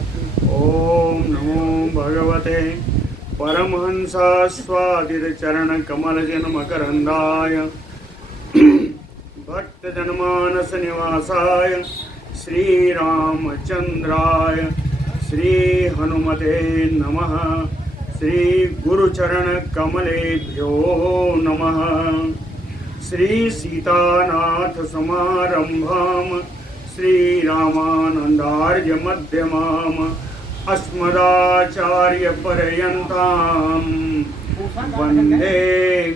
ओम नमो भगवते परमहंसास्वादितचरणकमलजनमकरन्दाय भक्तजनमानसनिवासाय श्रीरामचन्द्राय श्रीहनुमते नमः। श्रीगुरुचरणकमलेभ्यो नमः। श्रीसीतानाथसमारम्भां श्रीरामानन्दार्यमध्यमाम् अस्मदाचार्यपर्यन्तां वन्दे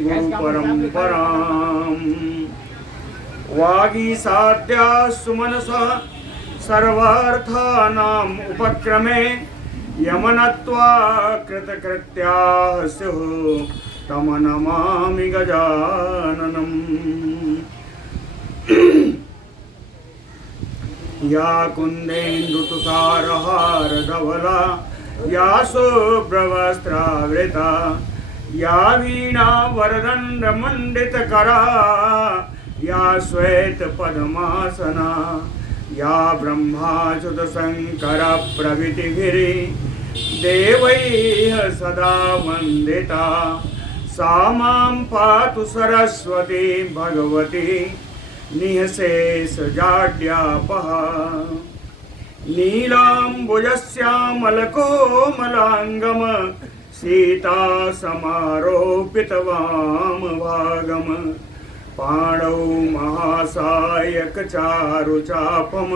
गुरुपरम्पराम्। वागीसाद्या सुमनसः सर्वार्थानाम् उपक्रमे यमनत्वा कृतकृत्याः स्युः तं नमामि गजाननम्। या कुन्देन्दुतुषारहारधवला या शुभ्रवस्त्रावृता या वीणावरदण्डमण्डितकरा या श्वेतपद्मासना या ब्रह्माच्युतशङ्करप्रभृतिभिः देवैः सदा वन्दिता सा मां पातु सरस्वती भगवती निःशेषजाड्यापहा। नीलाम्बुजश्यामलकोमलाङ्गम सीतासमारोपितवामभागम पाणौ महासायकचारुचापम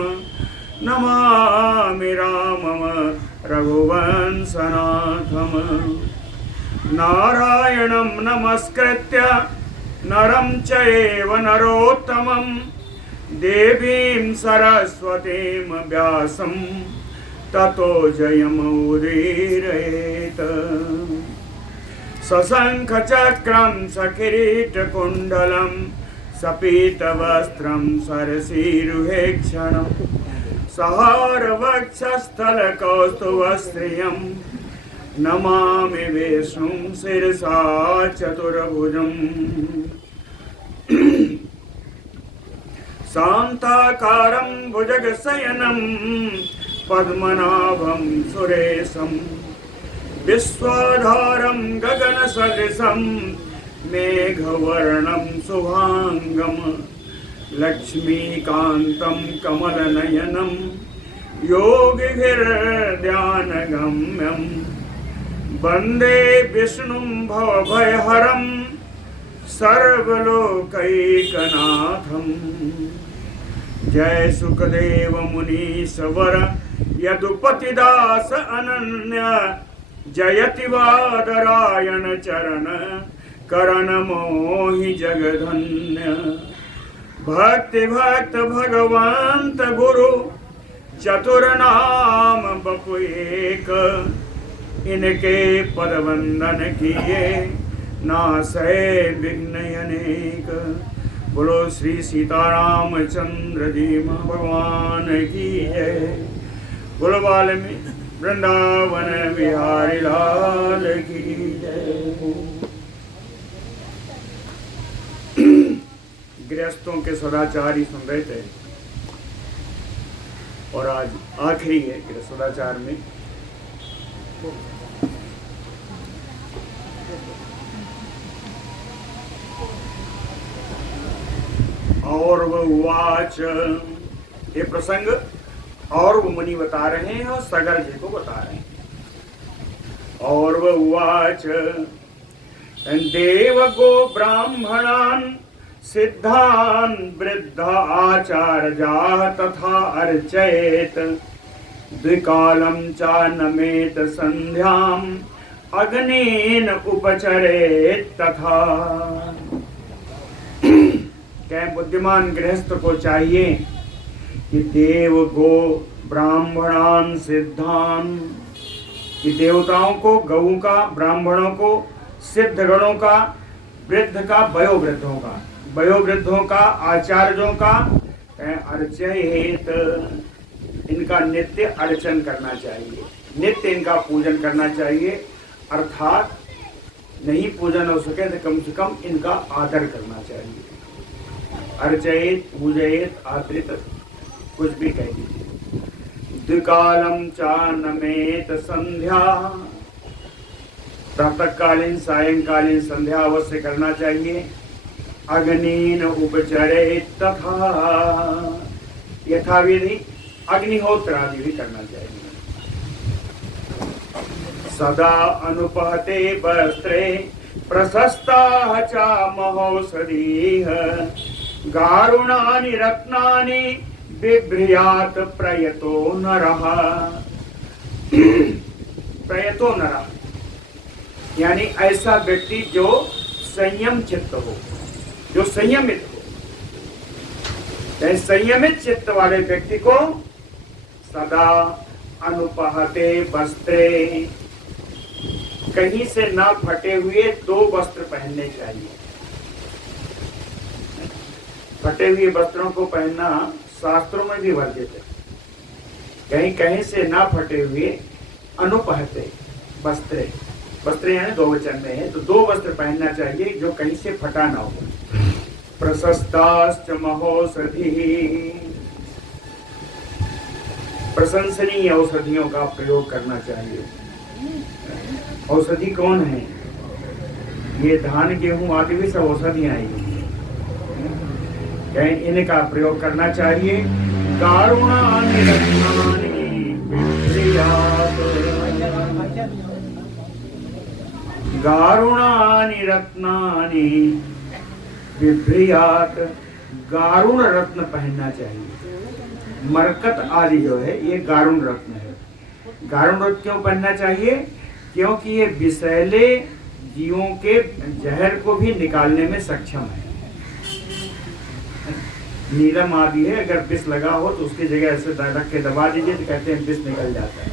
नमामि रामम रघुवंशनाथम। नारायणं नमस्कृत्य नरं चैव नरोत्तमं देवीं सरस्वतीं व्यासं ततो जयमुदीरयेत्। सशङ्खचक्रं सकिरीटकुण्डलं सपीतवस्त्रं सरसीरुहेक्षणं सहारवक्षस्थलकौस्तुभस्त्रियं नमामि विष्णुं शिरसा चतुर्भुजम्। शान्ताकारं भुजगशयनं पद्मनाभं सुरेशं विश्वाधारं गगनसदृशं मेघवर्णं शुभांगं लक्ष्मीकान्तं कमलनयनं योगिभिर्ध्यानगम्यं वन्दे विष्णुं भवभयहरं सर्वलोकैकनाथं। जय सुखदेव मुनीश्वर यदुपतिदास अनन्य जयति वादरायण चरण करण मोहि जगधन्य। भक्ति भक्त भगवंत गुरु चतुर्नाम बपु एक इनके पद वंदन किए नासै विघ्न अनेक। बोलो श्री सीतारामचंद्र जी भगवान की जय। बोलो वाल्मीकि वृंदावन बिहारी लाल की जय। गृहस्थों के सदाचार ही सुन रहे थे और आज आखिरी है गृह सदाचार में। और वह वाच ये प्रसंग और वो मुनि बता रहे हैं और सगर जी को बता रहे हैं। और वह वाच देव गो ब्राह्मणान सिद्धान वृद्ध आचार्या तथा अर्चयेत द्विकालं च नमेत संध्याम अग्नेन उपचरेत तथा। क्या बुद्धिमान गृहस्थ को चाहिए कि देव गो ब्राह्मणान सिद्धान कि देवताओं को, गऊ का, ब्राह्मणों को, सिद्ध गणों का, वृद्ध का, वयोवृद्धों का, आचार्यों का अर्चयेत इनका नित्य अर्चन करना चाहिए, नित्य इनका पूजन करना चाहिए। अर्थात नहीं पूजन हो सके तो कम से कम इनका आदर करना चाहिए। अर्चयेत, पूजयेत, आदृत कुछ भी कह दीजिए। द्विकालम चा नमेत संध्या, प्रातःकालीन सायंकालीन संध्या अवश्य करना चाहिए। अग्निन उपचरे तथा, यथाविधि अग्निहोत्र आदि भी करना चाहिए। सदा अनुपहते वस्त्रे प्रशस्ता चा महोषधीः, गारुणानि रत्नानि बिभ्रियात प्रयतो नरः। प्रयतो नरः यानी ऐसा व्यक्ति जो संयम चित्त हो, जो संयमित हो। संयमित चित्त वाले व्यक्ति को सदा अनुपहते वस्त्रे, कहीं से ना फटे हुए 2 वस्त्र पहनने चाहिए। फटे हुए वस्त्रों को पहनना शास्त्रों में भी वर्जित है। कहीं कहीं से ना फटे हुए अनुपहते वस्त्रे, वस्त्र यानी 2 वचन में है, तो 2 वस्त्र पहनना चाहिए जो कहीं से फटा ना हो। प्रशस्ताश्च महोषधि, प्रशंसनीय औषधियों का प्रयोग करना चाहिए। औषधि कौन है? ये धान गेहूं आदि भी सब औषधियां आएगी, इनका प्रयोग करना चाहिए। गारुणानि रत्नानि बिभ्रियात्, गारुणानि रत्नानि बिभ्रियात्, गारुण रत्न पहनना चाहिए। मरकत आदि जो है ये गारुण रत्न है। गारुण रत्न क्यों पहनना चाहिए? क्योंकि ये विषैले जीवों के जहर को भी निकालने में सक्षम है। नीलम आदि है, अगर विष लगा हो तो उसकी जगह ऐसे रख के दबा दीजिए तो कहते हैं विष निकल जाता है।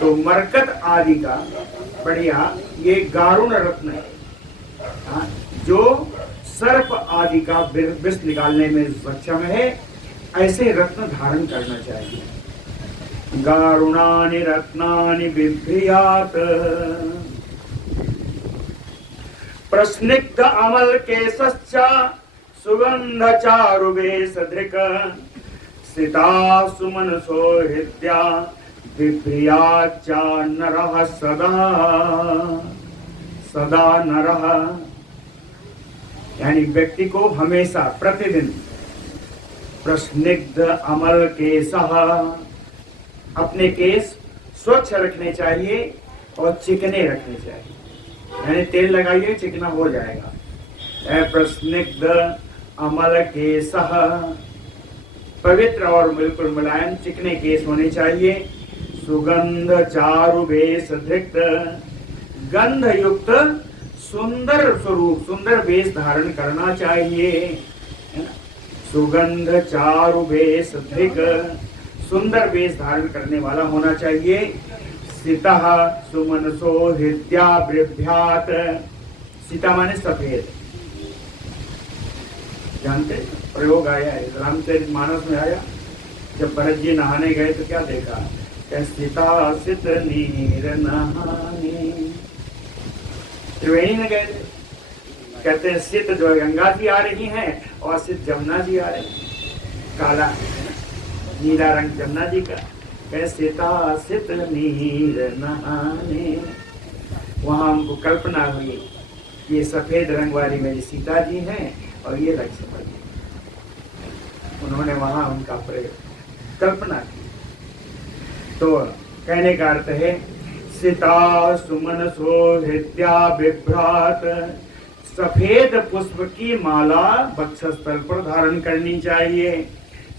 तो मरकत आदि का बढ़िया ये गारुण रत्न है, जो सर्प आदि का विष निकालने में सक्षम है। ऐसे रत्न धारण करना चाहिए। गारुणानि रत्नानि बिभ्रियात्, प्रस्निग्ध अमल केशश्च सुगंध चारुवेश धृक, सिता सुमनसो हृद्या बिभ्रियाच्च नरः सदा, सदा नरः यानी व्यक्ति को हमेशा प्रतिदिन प्रस्निग्ध अमल केशः, अपने केस स्वच्छ रखने चाहिए और चिकने रखने चाहिए। यानी तेल लगाइए चिकना हो जाएगा। प्रस्निग्ध अमल केशः, पवित्र और बिल्कुल मुलायम चिकने केस होने चाहिए। सुगंध चारुवेश धृक्त, गंध युक्त सुंदर स्वरूप, सुंदर वेश धारण करना चाहिए। सुगंध चारुवेश धृक, सुंदर वेश धारण करने वाला होना चाहिए। सितः सुमनसो हृद्या बिभ्यात्, सीता माने सफेद, जानते प्रयोग आया है रामचरितमानस में आया। जब भरत जी नहाने गए तो क्या देखा? सीता सित नीर नहाने, त्रिवेणी में गए थे। कहते हैं सित जो है गंगा जी आ रही हैं और सित जमुना जी आ रही, काला नीला रंग जमुना जी का। कह सीता सित नीर नहाने, वहां हमको कल्पना हुई ये सफेद रंग वाली मेरी सीता जी हैं और ये लक्ष्मण जी। उन्होंने वहां उनका प्रयोग कल्पना की। तो कहने का अर्थ है सीता सुमनसो हृद्या बिभ्रात, सफेद पुष्प की माला वक्षस्थल पर धारण करनी चाहिए।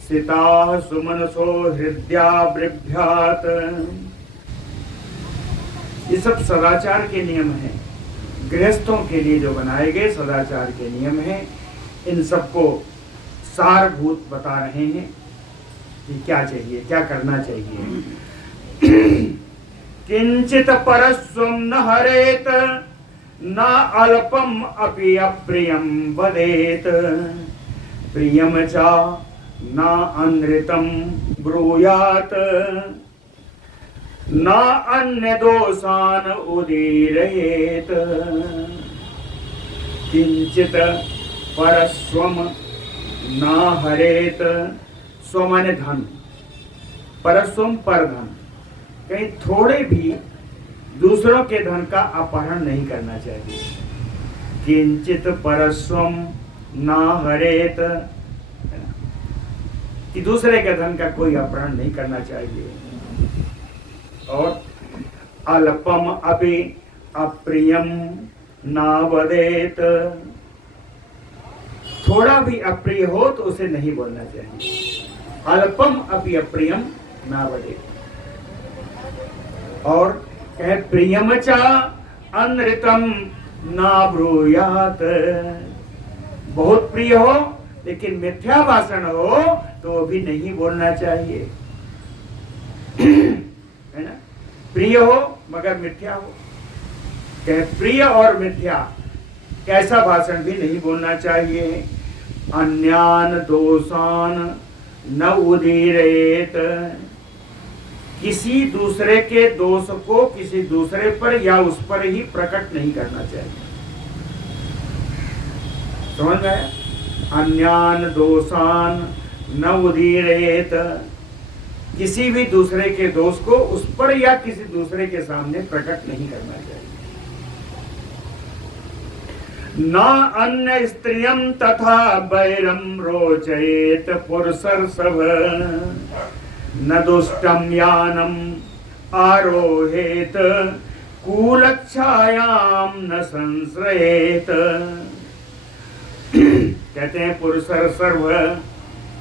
सीता सुमनसो हृद्या बिभ्रात, ये सब सदाचार के नियम हैं, गृहस्थों के लिए जो बनाए गए सदाचार के नियम हैं। इन सबको सारभूत बता रहे हैं कि क्या चाहिए, क्या करना चाहिए। किंचित परस्वम न हरेत, न अल्पम अपि अप्रियम वदेत, प्रियम च न अनृतम ब्रूयात, न अन्य दोषान उदीरयेत। किंचित परस्वम न हरेत, स्व माने धन, परस्वम पर धन, कहीं थोड़े भी दूसरों के धन का अपहरण नहीं करना चाहिए। किंचित परस्वम ना हरेत, कि दूसरे के धन का कोई अपहरण नहीं करना चाहिए। और अल्पम अपि अप्रियम ना वदेत, थोड़ा भी अप्रिय हो तो उसे नहीं बोलना चाहिए। अल्पम अपि अप्रियम ना वदेत। और कहे प्रियम च अनृतम ना ब्रूयात, बहुत प्रिय हो लेकिन मिथ्या भाषण हो तो भी नहीं बोलना चाहिए। है ना, प्रिय हो मगर मिथ्या हो। कहे प्रिय और मिथ्या कैसा भाषण भी नहीं बोलना चाहिए। अन्यान दोषान न उदीरेत, किसी दूसरे के दोष को किसी दूसरे पर या उस पर ही प्रकट नहीं करना चाहिए। समझ गए? अन्यान दोषान न उदीरेत, किसी भी दूसरे के दोष को उस पर या किसी दूसरे के सामने प्रकट नहीं करना चाहिए। न अन्य स्त्रियम तथा बैरम रोचयेत पुरुषर्षभ, न दुष्टम यानम आरोहेत कूलच्छायाम न संश्रयेत। कहते हैं पुरुषर्षभ,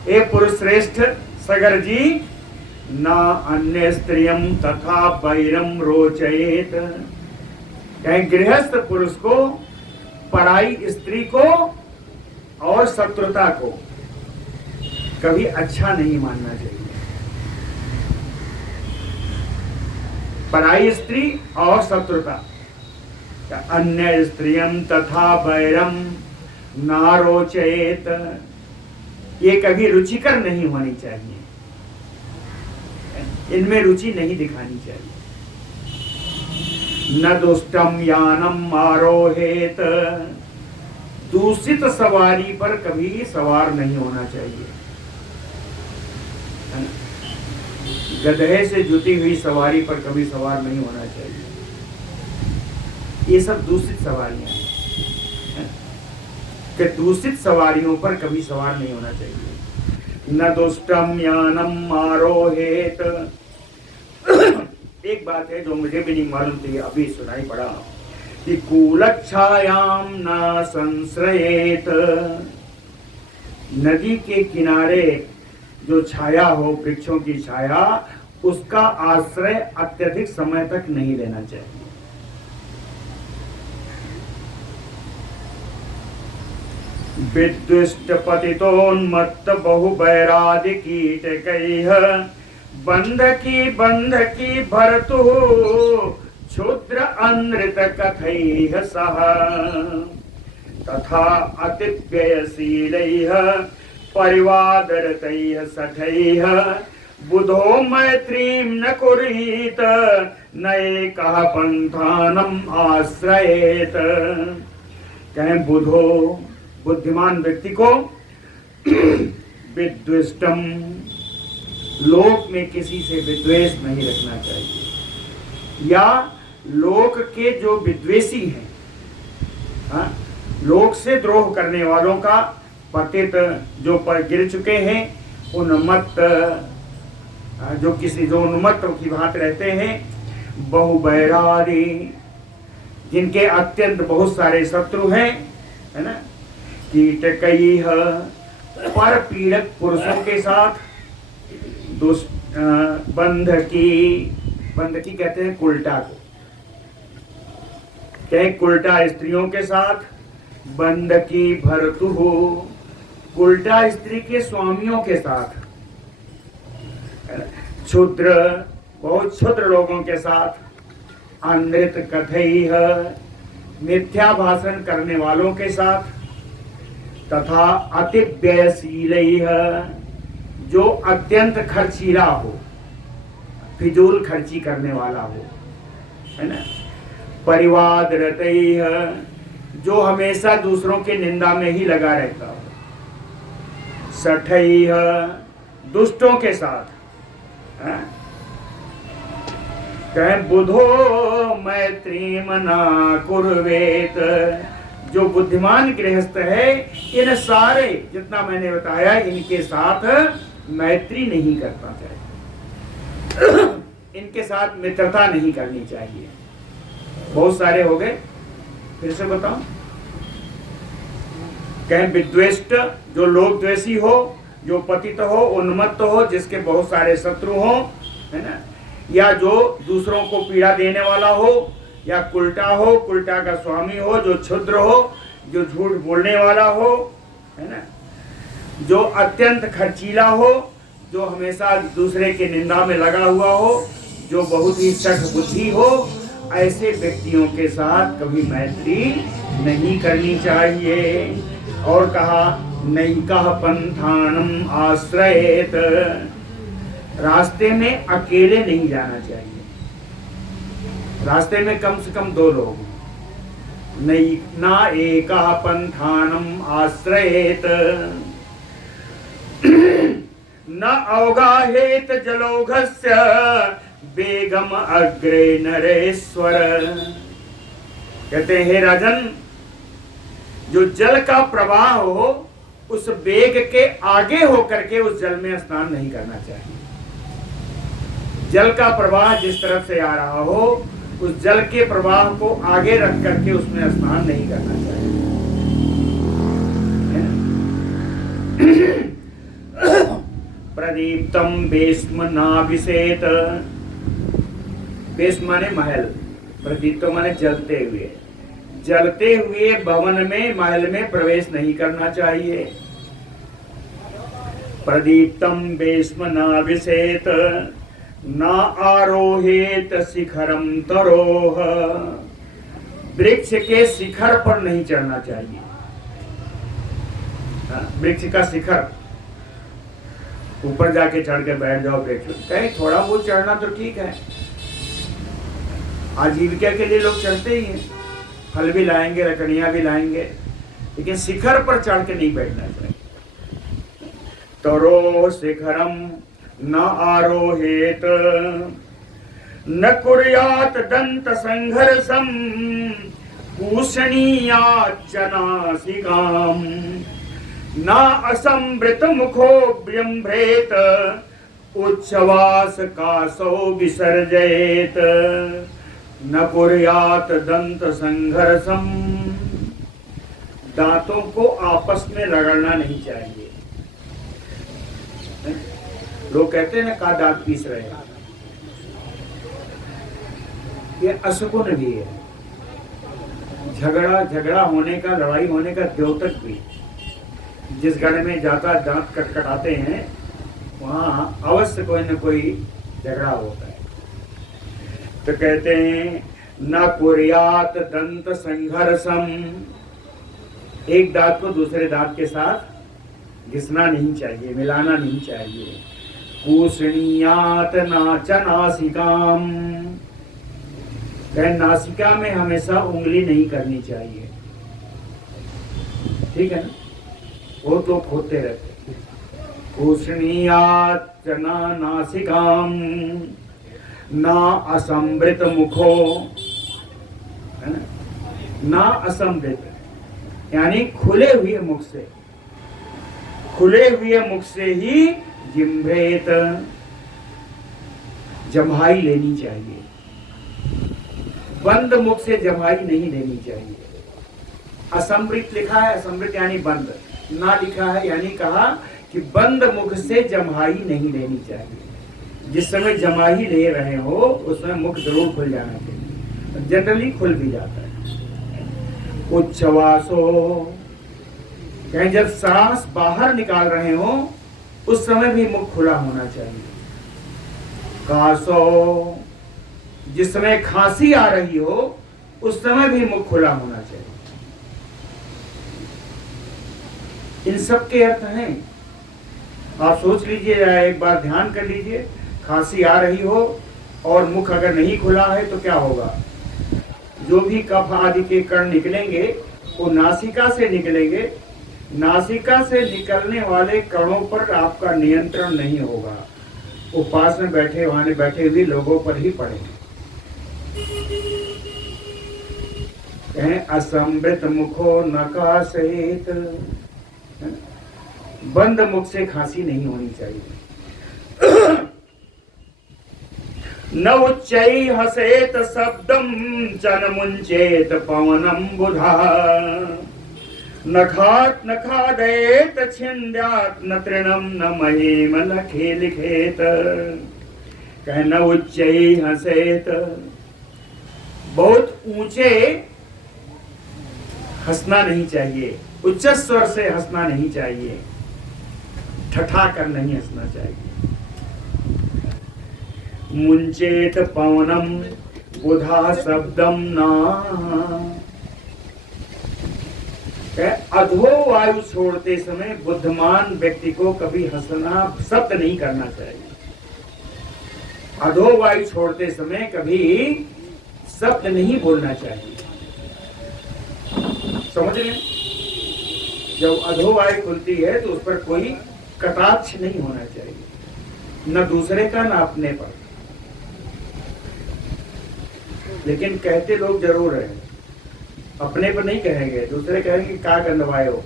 ए पुरुष श्रेष्ठ सगर जी, न अन्य स्त्रियम तथा बैरम रोचयेत, कहीं गृहस्थ पुरुष को पराई स्त्री को और शत्रुता को कभी अच्छा नहीं मानना चाहिए। पराई स्त्री और शत्रुता, अन्य स्त्रियम तथा बैरम नारोचयेत, ये कभी रुचिकर नहीं होनी चाहिए, इनमें रुचि नहीं दिखानी चाहिए। न दुष्टम यानम आरोहेत, दूषित सवारी पर कभी सवार नहीं होना चाहिए। गधे से जुटी हुई सवारी पर कभी सवार नहीं होना चाहिए। ये सब दूषित सवारियां हैं कि दूषित सवारियों पर कभी सवार नहीं होना चाहिए। न दुष्टम यानम आरोहेत। एक बात है जो मुझे भी नहीं मालूम थी, अभी सुनाई पड़ा कि कूलच्छायाम न संश्रयेत, नदी के किनारे जो छाया हो, वृक्षों की छाया, उसका आश्रय अत्यधिक समय तक नहीं लेना चाहिए। विद्विष्ट पतितोन्मत्त बहुबैरादि कीटकैः, बंधकी भरतु क्षुद्र अनृत कथैः सह, तथा अतिव्ययशीलैः परिवादरतैः सठैः, बुधो मैत्रीं न कुर्हीत नैकः पंथानम् आश्रयेत। कहें बुधो, बुद्धिमान व्यक्ति को विद्विष्टम, लोक में किसी से विद्वेष नहीं रखना चाहिए, या लोक के जो विद्वेषी हैं, हाँ, लोक से द्रोह करने वालों का, पतित जो पर गिर चुके हैं, उन्मत्त जो उन्मत्त की भांति रहते हैं, बहुबैरादि जिनके अत्यंत बहुत सारे शत्रु हैं, है ना, कीटकैः पर पीड़क पुरुषों के साथ, बंधकी कहते हैं कुल्टा को, कहे कुल्टा स्त्रियों के साथ, बंधकी भर्तुः कुल्टा स्त्री के स्वामियों के साथ, क्षुद्र बहुत क्षुद्र लोगों के साथ, अनृत कथैः मिथ्या भाषण करने वालों के साथ, तथा अतिव्ययशीलैः जो अत्यंत खर्चीला हो, फिजूल खर्ची करने वाला हो, है ना, परिवादरतैः जो हमेशा दूसरों के निंदा में ही लगा रहता हो, सठैः दुष्टों के साथ, कहें बुधो मैत्री मना कुर्वेत, जो बुद्धिमान गृहस्थ है इन सारे जितना मैंने बताया इनके साथ मैत्री नहीं करना चाहिए, इनके साथ मित्रता नहीं करनी चाहिए। बहुत सारे हो गए, फिर से बताओ। कहें विद्वेष्ट, जो लोक द्वेषी हो, जो पतित हो, उन्मत्त हो, जिसके बहुत सारे शत्रु हो, है ना, या जो दूसरों को पीड़ा देने वाला हो, या कुल्टा हो, कुल्टा का स्वामी हो, जो क्षुद्र हो, जो झूठ बोलने वाला हो, है ना, जो अत्यंत खर्चीला हो, जो हमेशा दूसरे के निंदा में लगा हुआ हो, जो बहुत ही सख्त बुद्धि हो, ऐसे व्यक्तियों के साथ कभी मैत्री नहीं करनी चाहिए। और कहा नैकः पंथानम आश्रयेत, रास्ते में अकेले नहीं जाना चाहिए, रास्ते में कम से कम 2 लोग। न एकः पंथानम आश्रयेत न अवगाहेत जलौघस्य बेगम अग्रे नरेश्वर। कहते हैं हे राजन, जो जल का प्रवाह हो उस वेग के आगे होकर के उस जल में स्नान नहीं करना चाहिए। जल का प्रवाह जिस तरफ से आ रहा हो उस जल के प्रवाह को आगे रख करके उसमें स्नान नहीं करना चाहिए। प्रदीप्तम बेस्म नाभिषेत, बेस्म माने महल, प्रदीप्तम माने जलते हुए, जलते हुए भवन में, महल में प्रवेश नहीं करना चाहिए। प्रदीप्तम बेस्म नाभिषेत न आरोहेत शिखरम तरोह, वृक्ष के शिखर पर नहीं चढ़ना चाहिए। वृक्ष का शिखर ऊपर जाके चढ़ के बैठ जाओ वृक्ष, कहीं थोड़ा बहुत चढ़ना तो ठीक है, आजीविका के लिए लोग चढ़ते ही हैं, फल भी लाएंगे, लकड़ियां भी लाएंगे, लेकिन शिखर पर चढ़ के नहीं बैठना चाहिए। तरो शिखरम न आरोहेत न कुर्यात दंत संघर्षम पूषणीयाच्च नासिकाम न असंवृत मुखो व्यम्भ्रेत उच्छ्वास कासो विसर्जयेत न कुर्यात दंत संघर्षम, दांतों को आपस में रगड़ना नहीं चाहिए। लोग कहते हैं ना का दांत पीस रहे हैं, ये अशकुन भी है। झगड़ा होने का, लड़ाई होने का द्योतक भी। जिस घर में जाता दांत कटकटाते हैं वहां अवश्य कोई न कोई झगड़ा होता है। तो कहते हैं न कुर्यात दंत संघर्षम, एक दांत को दूसरे दांत के साथ घिसना नहीं चाहिए, मिलाना नहीं चाहिए। पूषणीयात नाच नासिकाम, नासिका में हमेशा उंगली नहीं करनी चाहिए, ठीक है ना, वो तो खोते रहते। पूषणीयात नासिकाम ना असंवृत मुखो, है ना असंवृत यानी खुले हुए मुख से, खुले हुए मुख से ही जिम्भेत, जम्हाई लेनी चाहिए। बंद मुख से जम्हाई नहीं लेनी चाहिए। असंवृत लिखा है, असंवृत यानी बंद, ना लिखा है यानी कहा कि बंद मुख से जम्हाई नहीं लेनी चाहिए। जिस समय जम्हाई ले रहे हो उस समय मुख जरूर खुल जाना चाहिए, जनरली खुल भी जाता है। उच्छ्वासो, कहीं जब सांस बाहर निकाल रहे हो उस समय भी मुख खुला होना चाहिए। कासो, जिस समय खांसी आ रही हो उस समय भी मुख खुला होना चाहिए। इन सब के अर्थ हैं, आप सोच लीजिए, एक बार ध्यान कर लीजिए। खांसी आ रही हो और मुख अगर नहीं खुला है तो क्या होगा? जो भी कफ आदि के कण निकलेंगे वो नासिका से निकलेंगे। नासिका से निकलने वाले कणों पर आपका नियंत्रण नहीं होगा, उपवास में बैठे वहां बैठे हुए लोगों पर ही पड़े। कहें असंवृत मुखो नका सहित, बंद मुख से खांसी नहीं होनी चाहिए। न उच्चै हसेत शब्दम च न मुंचेत पवनम बुधा, न खात न खादेत छिंद्यात न तृणम न महीम लखे लिखेत। कह न उच्चै हसेत, बहुत ऊंचे हंसना नहीं चाहिए, उच्च स्वर से हंसना नहीं चाहिए, ठठा कर नहीं हंसना चाहिए। मुंचेत पवनम बुधा शब्दम ना, अधो वायु छोड़ते समय बुद्धिमान व्यक्ति को कभी हंसना शब्द नहीं करना चाहिए। अधो वायु छोड़ते समय कभी शब्द नहीं बोलना चाहिए। समझ रहे? जब अधो वायु खुलती है तो उस पर कोई कटाक्ष नहीं होना चाहिए, न दूसरे का न अपने पर। लेकिन कहते लोग जरूर है, अपने पर नहीं कहेंगे, दूसरे कहेंगे का गंदवायो,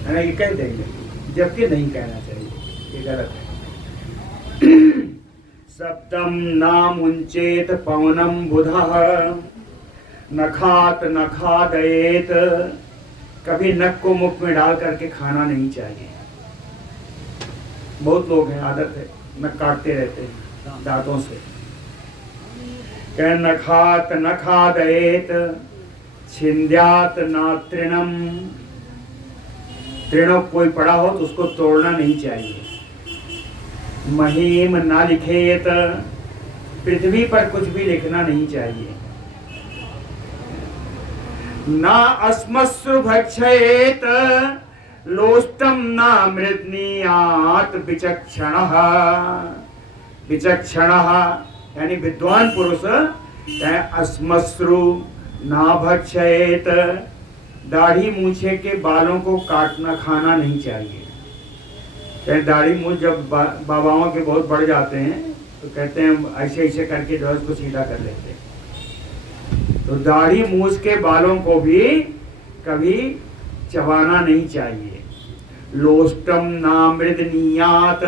है ना, ये कह देंगे, जबकि नहीं कहना चाहिए, ये गलत है। शब्दम नाम उंचेत पवनम बुधा, नखात न खादेत, कभी नक को मुख में डाल करके खाना नहीं चाहिए। बहुत लोग हैं, आदत है, नक काटते रहते हैं दांतों से। कह न खात न खादेत छिंद्यात न तृणम, तृणों कोई पड़ा हो तो उसको तोड़ना नहीं चाहिए। महीम न लिखेत, पृथ्वी पर कुछ भी लिखना नहीं चाहिए। न अस्मस्सु भक्षयेत लोष्टम न मृदनीयात विचक्षणः, विचक्षणः यानी विद्वान पुरुष अस्मश्रु ना भक्षयेत, दाढ़ी मूछे के बालों को काटना खाना नहीं चाहिए। दाढ़ी मूछ जब बाबाओं के बहुत बढ़ जाते हैं तो कहते हैं ऐसे ऐसे करके जो है उसको सीधा कर लेते हैं। तो दाढ़ी मूछ के बालों को भी कभी चबाना नहीं चाहिए। लोष्टम ना मृदनीयात,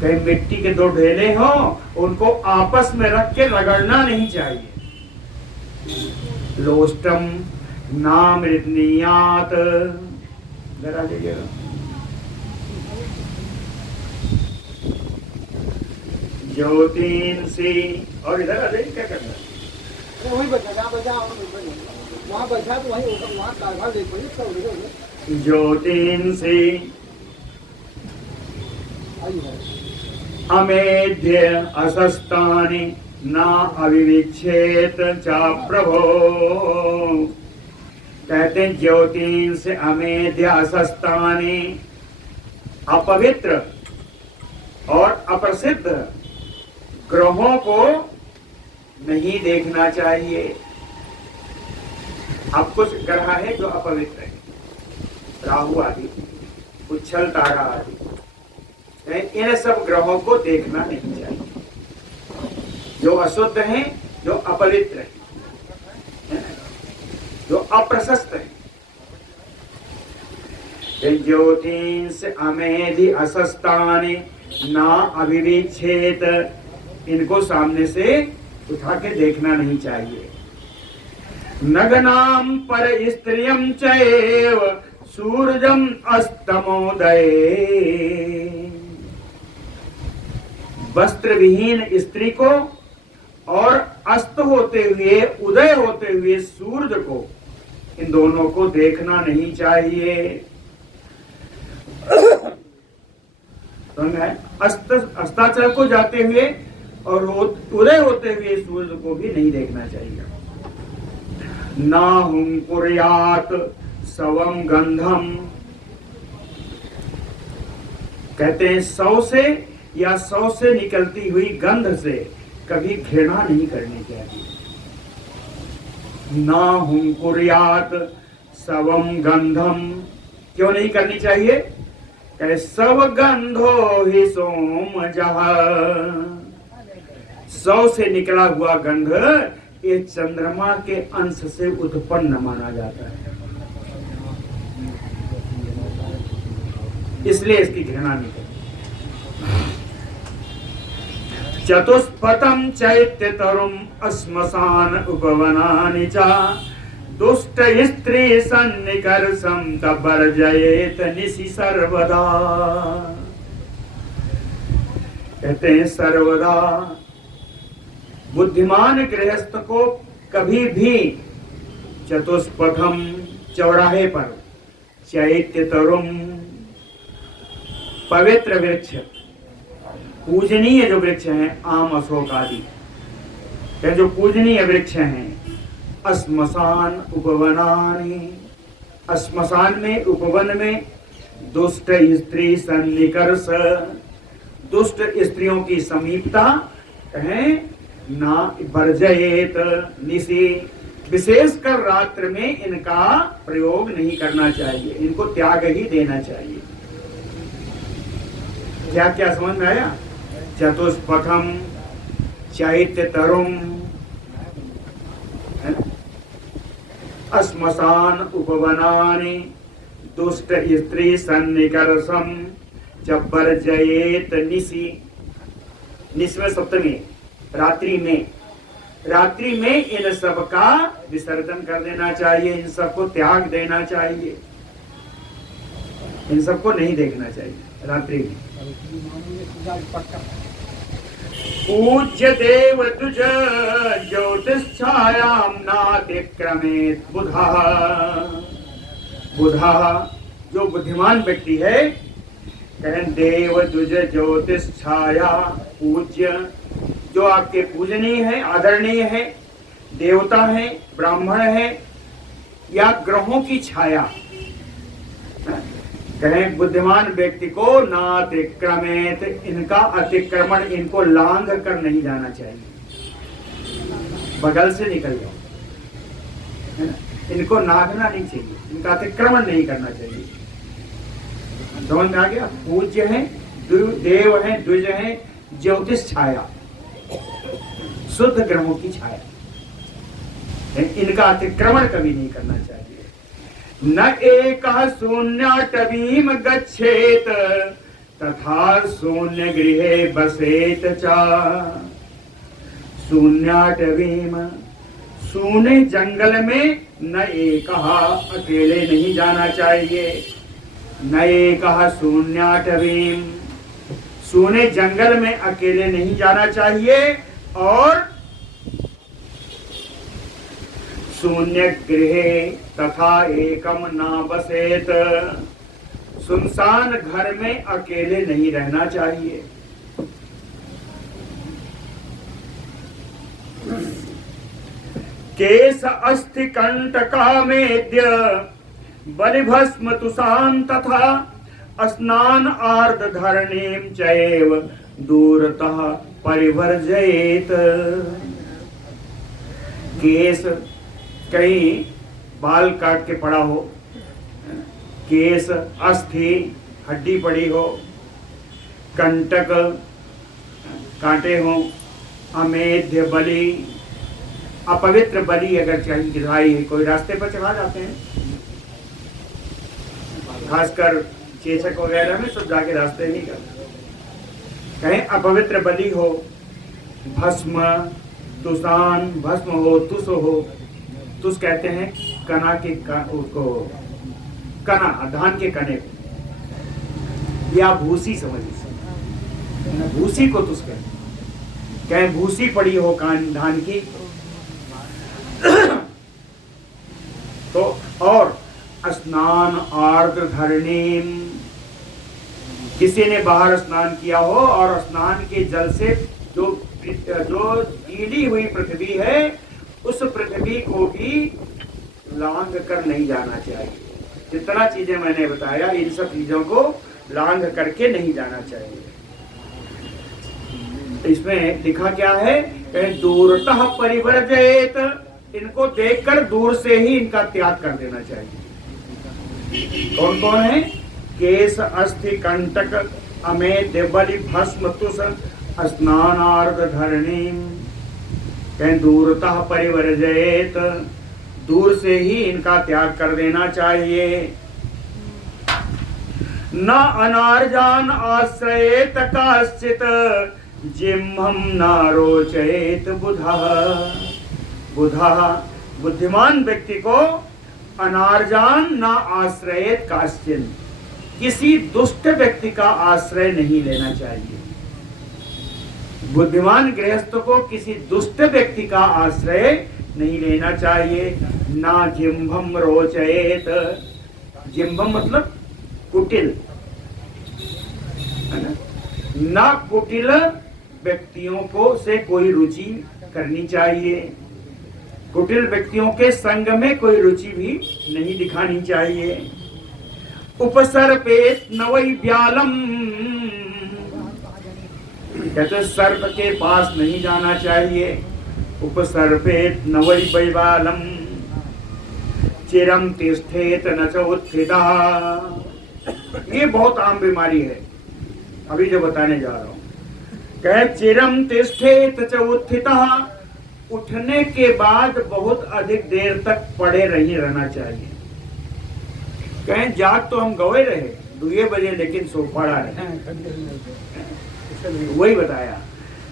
कहीं मिट्टी के दो ढेले हो उनको आपस में रख के रगड़ना नहीं चाहिए। लोष्टम ना मृदनीयात, जरा लीजिएगा। ज्योतिंसी, और इधर आ जाइए, क्या करना है? वही बचा वहाँ बचा तो वही वहाँ कारभार देखो। ज्योतिंसी अमेध्य असस्तानि न अविविच्छेत चा प्रभो, कहते हैं ज्योतिंस अमेध्य असस्तानि, अपवित्र और अप्रसिद्ध ग्रहों को नहीं देखना चाहिए। अब कुछ ग्रह है जो अपवित्र है, राहु आदि, उच्छल तारा आदि, इन सब ग्रहों को देखना नहीं चाहिए। जो अशुद्ध हैं, जो अपवित्र हैं, जो अप्रशस्त हैं। ज्योतिष अमेधि असस्तानि ना अभिविच्छेत, इनको सामने से उठा के देखना नहीं चाहिए। नगनाम पर स्त्रियम चैव सूरजम अस्तमोदय, वस्त्र विहीन स्त्री को और अस्त होते हुए उदय होते हुए सूरज को, इन दोनों को देखना नहीं चाहिए। अस्ताचल को जाते हुए और उदय होते हुए सूरज को भी नहीं देखना चाहिए। ना हुंकुर्यात सवम गंधम, कहते हैं 100 से या 100 से निकलती हुई गंध से कभी घृणा नहीं करनी चाहिए। ना हुंकुर्यात सवम गंधम, क्यों नहीं करनी चाहिए? कहे सब गंधो ही सोम जहा, 100 से निकला हुआ गंध ये चंद्रमा के अंश से उत्पन्न माना जाता है, इसलिए इसकी घृणा नहीं करते। चतुष्पथम चैत्य तरुम अस्मशान उपवनानि च, दुष्ट स्त्री सन्निकर्षम तवर्जयेत निशि सर्वदा। कहते हैं सर्वदा बुद्धिमान गृहस्थ को कभी भी चतुष्पथम चौराहे पर, चैत्य तरुम पवित्र वृक्ष, पूजनीय जो वृक्ष हैं आम अशोक आदि, जो पूजनीय वृक्ष हैं, अस्मशान उपवनानि, अस्मशान में उपवन में, दुष्ट स्त्री सन्निकर्ष, दुष्ट स्त्रियों की समीपता कहें ना, वर्जयेत निशि, विशेषकर रात्र में इनका प्रयोग नहीं करना चाहिए, इनको त्याग ही देना चाहिए। क्या क्या समझ में आया? चतुष्पथम चैत्य तरुम अस्मशान उपवनानि, दुष्ट स्त्री सन्निकर्षम वर्जयेत निशि, निस्व सप्तमी, रात्रि में, रात्रि में इन सब का विसर्जन कर देना चाहिए, इन सबको त्याग देना चाहिए, इन सबको नहीं देखना चाहिए रात्रि में। पूज्य देव तुझ ज्योतिष्छायाम नातिक्रमेत बुधा, बुधा जो बुद्धिमान व्यक्ति है, कहें देव तुझ ज्योतिष्छाया, पूज्य जो आपके पूजनीय है, आदरणीय है, देवता है, ब्राह्मण है, या ग्रहों की छाया, कहें बुद्धिमान व्यक्ति को नातिक्रमेत, इनका अतिक्रमण, इनको लांघ कर नहीं जाना चाहिए, बगल से निकल जाओ, है ना? इनको नागना नहीं चाहिए, इनका अतिक्रमण नहीं करना चाहिए। समझ में आ गया? पूज्य है, देव है, द्विज है, ज्योतिष छाया, शुद्ध ग्रहों की छाया, इनका अतिक्रमण कभी नहीं करना चाहिए। न एक शून्याटवीम गच्छेत तथा शून्य गृहे बसेत च, शून्याटवीम, शून्य जंगल में न एक अकेले नहीं जाना चाहिए, न एक शून्याटवीम, शून्य जंगल में अकेले नहीं जाना चाहिए, और शून्य गृहे तथा एकम ना बसेत, सुनसान घर में अकेले नहीं रहना चाहिए। केश अस्थि कंटका मेद्य बलिभस्म तुषान तथा स्नान आर्द धरणीम चैव दूरतः परिवर्जयेत। केश, कहीं बाल काट के पड़ा हो, केश, अस्थि, हड्डी पड़ी हो, कंटक, कांटे हो, अमेध्य बलि, अपवित्र बलि अगर चढ़ाई है, कोई रास्ते पर चढ़ा जाते हैं, खासकर चेचक वगैरह में सब जाके रास्ते नहीं करते, कहीं अपवित्र बलि हो, भस्म, तुषान, भस्म हो, तुष हो, तुष कहते हैं कना के उसको, कना धान के कने को, या भूसी समझिए, भूसी को तुष कहते हैं, कहीं भूसी पड़ी हो कान धान की तो, और स्नान आर्द्र धरणीम, किसी ने बाहर स्नान किया हो और स्नान के जल से जो गीली हुई पृथ्वी है उस पृथ्वी को भी लांघ कर नहीं जाना चाहिए। जितना चीजें मैंने बताया इन सब चीजों को लांघ करके नहीं जाना चाहिए। इसमें लिखा क्या है, दूरतः परिवर्जयेत, इनको देखकर दूर से ही इनका त्याग कर देना चाहिए। कौन कौन है? केश अस्थि कंटक अमे देवली भस्म तुष स्नानार्थ धरणी। कहीं दूरतः परिवर्जयेत, दूर से ही इनका त्याग कर देना चाहिए। न अनार्जान आश्रयेत काश्चित जिम्हम न रोचयेत बुधा। बुधा बुद्धिमान व्यक्ति को अनार्जान न आश्रयेत काश्चित, किसी दुष्ट व्यक्ति का आश्रय नहीं लेना चाहिए। बुद्धिमान गृहस्थ को किसी दुष्ट व्यक्ति का आश्रय नहीं लेना चाहिए। ना जिम्भम रोचयेत, जिम्भम मतलब कुटिल, है ना कुटिल व्यक्तियों को से कोई रुचि करनी चाहिए। कुटिल व्यक्तियों के संग में कोई रुचि भी नहीं दिखानी चाहिए। उपसर्पेत नवई व्यालम, कहते सर्प के पास नहीं जाना चाहिए। उपसर्पेत नवई वैवालम चिरम तिष्ठेत न च उत्थिता। ये बहुत आम बीमारी है, अभी जो बताने जा रहा हूं। कहे चिरम तिष्ठेत च उत्थिता, उठने के बाद बहुत अधिक देर तक पड़े नहीं रहना चाहिए। कहें जाग तो हम गए रहे 2 बजे, लेकिन सो पड़ा रहे, वही बताया।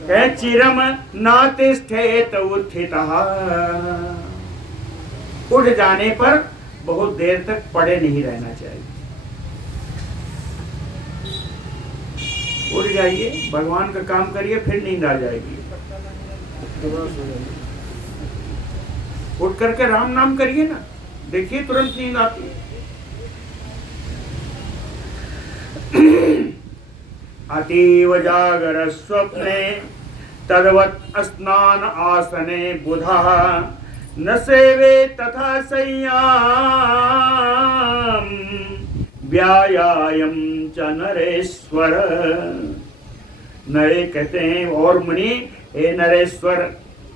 कहें चिरम नातिष्ठेत उत्थितः, उठ जाने पर बहुत देर तक पड़े नहीं रहना चाहिए। उठ जाइए, भगवान का काम करिए, फिर नींद आ जाएगी। उठ करके राम नाम करिए ना, देखिए तुरंत नींद आती है। अतीव जागर स्वप्ने तद्वत् स्नान आसने बुधा। न सेवे तथा संयाम व्यायाम च नरेश्वर। नरे कहते हैं और मुनि, हे नरेश्वर,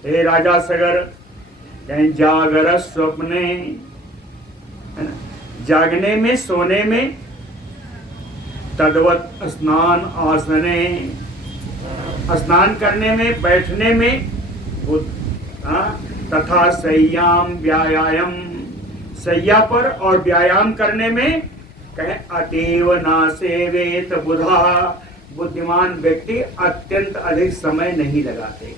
हे राजा सगर, कहीं जागर स्वप्ने, है ना, जागने में, सोने में, तद्वत स्नान आसने, स्नान करने में, बैठने में, तथा सय्याम व्यायाम, सैया पर और व्यायाम करने में। कहे अतीव ना सेवेत बुधा, बुद्धिमान व्यक्ति अत्यंत अधिक समय नहीं लगाते।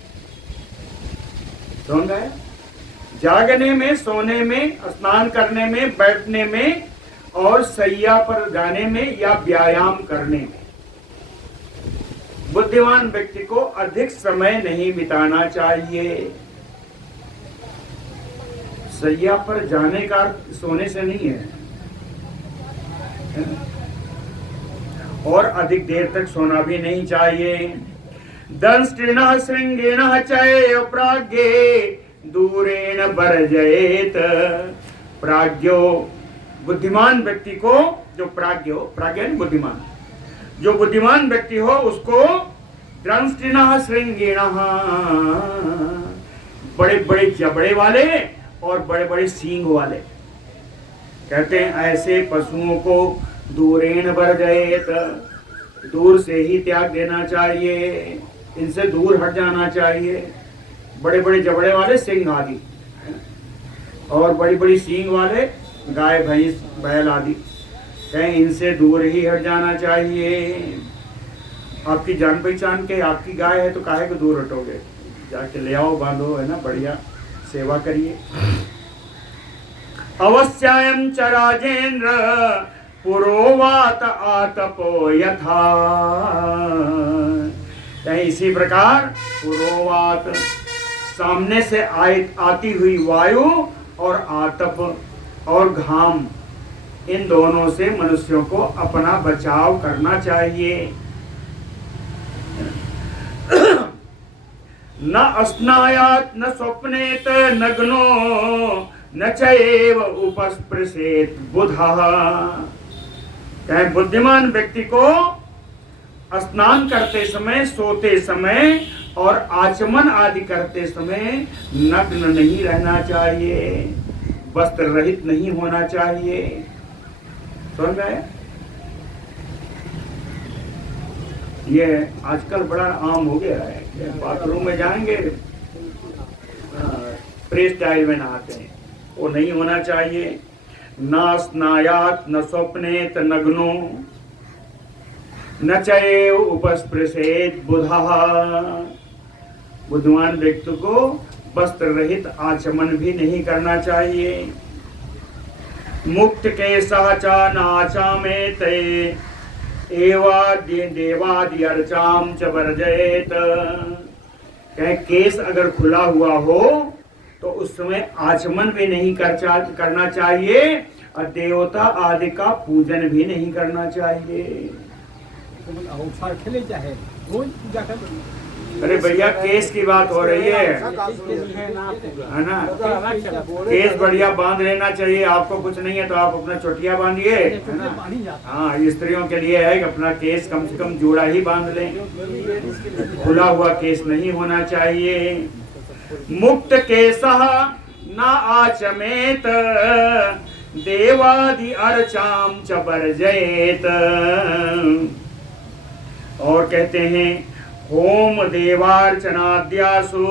समझ गए? जागने में, सोने में, स्नान करने में, बैठने में और सैया पर जाने में या व्यायाम करने में बुद्धिमान व्यक्ति को अधिक समय नहीं बिताना चाहिए। सैया पर जाने का सोने से नहीं है, और अधिक देर तक सोना भी नहीं चाहिए। दंष्टिनः श्रृंगेणः चैव प्राज्ञे दूरेण वर्जयेत। प्राज्ञो, बुद्धिमान व्यक्ति को, जो प्राज्ञ हो, प्राज्ञ है बुद्धिमान, जो बुद्धिमान व्यक्ति हो उसको दंष्टिनः श्रृंगेणः, बड़े बड़े जबड़े वाले और बड़े बड़े सींग वाले, कहते हैं ऐसे पशुओं को दूरेण वर्जयेत, दूर से ही त्याग देना चाहिए, इनसे दूर हट जाना चाहिए। बड़े बड़े जबड़े वाले सिंह आदि और बड़ी बड़ी सींग वाले गाय भैंस बैल आदि, कहीं इनसे दूर ही हट जाना चाहिए। आपकी जान पहचान के आपकी गाय है तो काहे को दूर हटोगे, जाके ले आओ, बांधो, है ना, बढ़िया सेवा करिए। अवश्यायम च राजेंद्र पुरोवात आतपो यथा। इसी प्रकार पुरोवात, सामने से आती हुई वायु, और आतप और घाम, इन दोनों से मनुष्यों को अपना बचाव करना चाहिए। न स्नायात न स्वप्नेत नग्नो न चैव उपस्पृशेत बुधः। कहें बुद्धिमान व्यक्ति को स्नान करते समय, सोते समय और आचमन आदि करते समय नग्न नहीं रहना चाहिए, वस्त्र रहित नहीं होना चाहिए। समझ गए? ये आजकल बड़ा आम हो गया है कि बाथरूम में जाएंगे प्रे स्टाइल में नहाते हैं, वो नहीं होना चाहिए। न स्नायात न स्वप्नेत नग्नो न चैव उपस्पृशेत बुधा। बुद्धिमान व्यक्ति को वस्त्र रहित आचमन भी नहीं करना चाहिए। मुक्त के सहचा नाचा में ते एवाद्य देवादि अर्चाम च वर्जयेत। कहे केस अगर खुला हुआ हो तो उस समय आचमन भी नहीं करना चाहिए और देवता आदि का पूजन भी नहीं करना चाहिए। अरे भैया केस की बात हो रही है ना? केस बढ़िया बांध लेना चाहिए। आपको कुछ नहीं है तो आप अपना चोटिया बांधिए, है ना? हाँ, स्त्रियों के लिए है कि अपना केस कम से कम जोड़ा ही बांध लें, खुला हुआ केस नहीं होना चाहिए। मुक्त केसः न आचमेत देवादि अर्चाम च वर्जयेत। और कहते हैं होम देवार्चनाद्यासु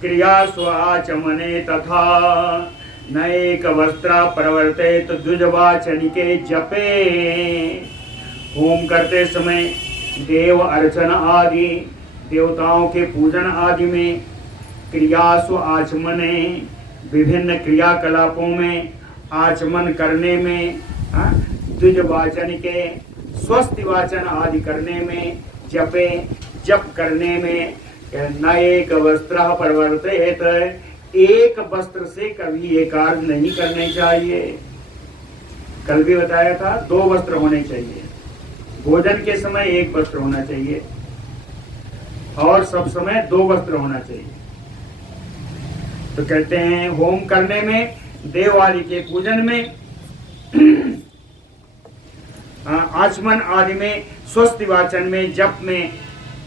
क्रियासु आचमने तथा न एक वस्त्र प्रवर्तेत द्विजवाचनिके जपे। होम करते समय देव अर्चना आदि देवताओं के पूजन आदि में, क्रियासु आचमने विभिन्न क्रियाकलापों में आचमन करने में, द्विजवाचन के स्वस्थ वाचन आदि करने में, जपे जप करने में, न एक वस्त्र प्रवर्तेत, एक वस्त्र से कभी ये कार्य नहीं करने चाहिए। कल भी बताया था 2 वस्त्र होने चाहिए। भोजन के समय 1 वस्त्र होना चाहिए और सब समय 2 वस्त्र होना चाहिए। तो कहते हैं होम करने में, देव आदि के पूजन में, आचमन आदि में, स्वस्थ वाचन में, जप में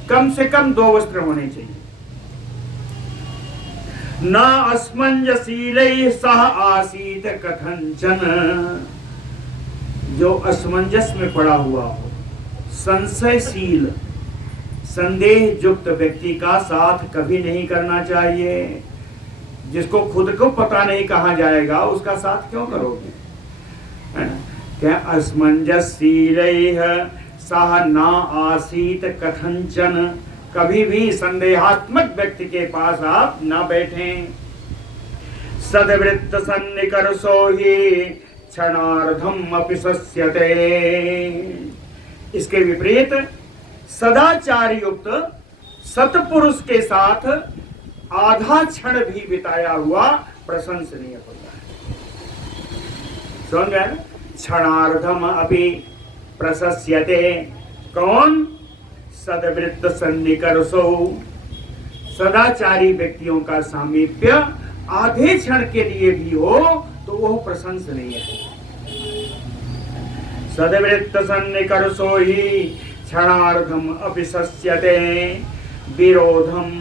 कम से कम 2 वस्त्र होने चाहिए। न अस्मंजसीलैः सह आसीत कथंचन। जो असमंजस में पड़ा हुआ हो, संशयशील संदेह युक्त व्यक्ति का साथ कभी नहीं करना चाहिए। जिसको खुद को पता नहीं कहाँ जाएगा उसका साथ क्यों करोगे, है ना? क्या असमंजसशीलैः सह न आसीत कथंचन। कभी भी संदेहात्मक व्यक्ति के पास आप न बैठें। सद्वृत्त सन्निकर्षो हि क्षणार्धम अपि सस्यते। इसके विपरीत सदाचार युक्त सत्पुरुष के साथ आधा क्षण भी बिताया हुआ प्रशंसनीय होता है। समझ गए? क्षणार्धम अपि प्रशस्यते। कौन? सद्वृत्त सन्निकर्षो। सदाचारी व्यक्तियों का सामीप्य आधे क्षण के लिए भी हो तो वह प्रशंसनीय है। सद्वृत्त सन्निकर्षो हि क्षणार्धम अपि सस्यते। विरोधम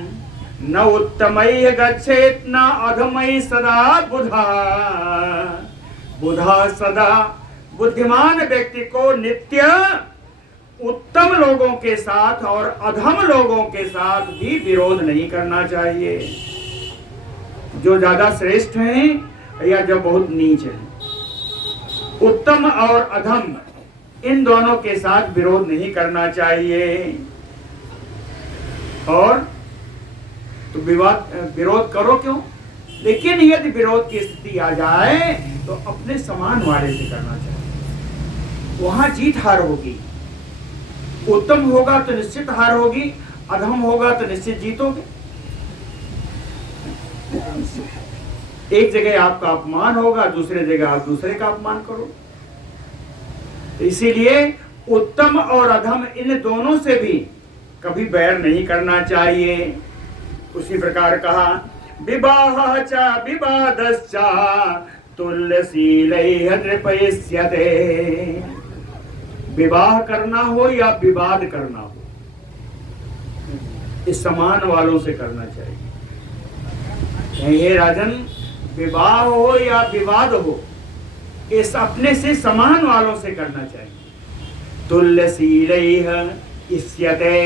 न उत्तमैः गच्छेत् न अधमैः सदा बुधा। बुधा सदा, बुद्धिमान व्यक्ति को नित्य उत्तम लोगों के साथ और अधम लोगों के साथ भी विरोध नहीं करना चाहिए। जो ज्यादा श्रेष्ठ हैं या जो बहुत नीच हैं, उत्तम और अधम इन दोनों के साथ विरोध नहीं करना चाहिए। और तो विरोध करो क्यों, लेकिन यदि विरोध की स्थिति आ जाए तो अपने समान वाले से करना चाहिए। वहां जीत हार होगी। उत्तम होगा तो निश्चित हार होगी, अधम होगा तो निश्चित जीतोगे। एक जगह आपका अपमान होगा, दूसरे जगह आप दूसरे का अपमान करो। तो इसीलिए उत्तम और अधम इन दोनों से भी कभी बैर नहीं करना चाहिए। उसी प्रकार कहा विवाह च विवादश्च तुल्यशीलैः नृपयस्यते। विवाह करना हो या विवाद करना हो, इस समान वालों से करना चाहिए। हे राजन, विवाह हो या विवाद हो, इस अपने से समान वालों से करना चाहिए। तुल्यशीलैः इष्यते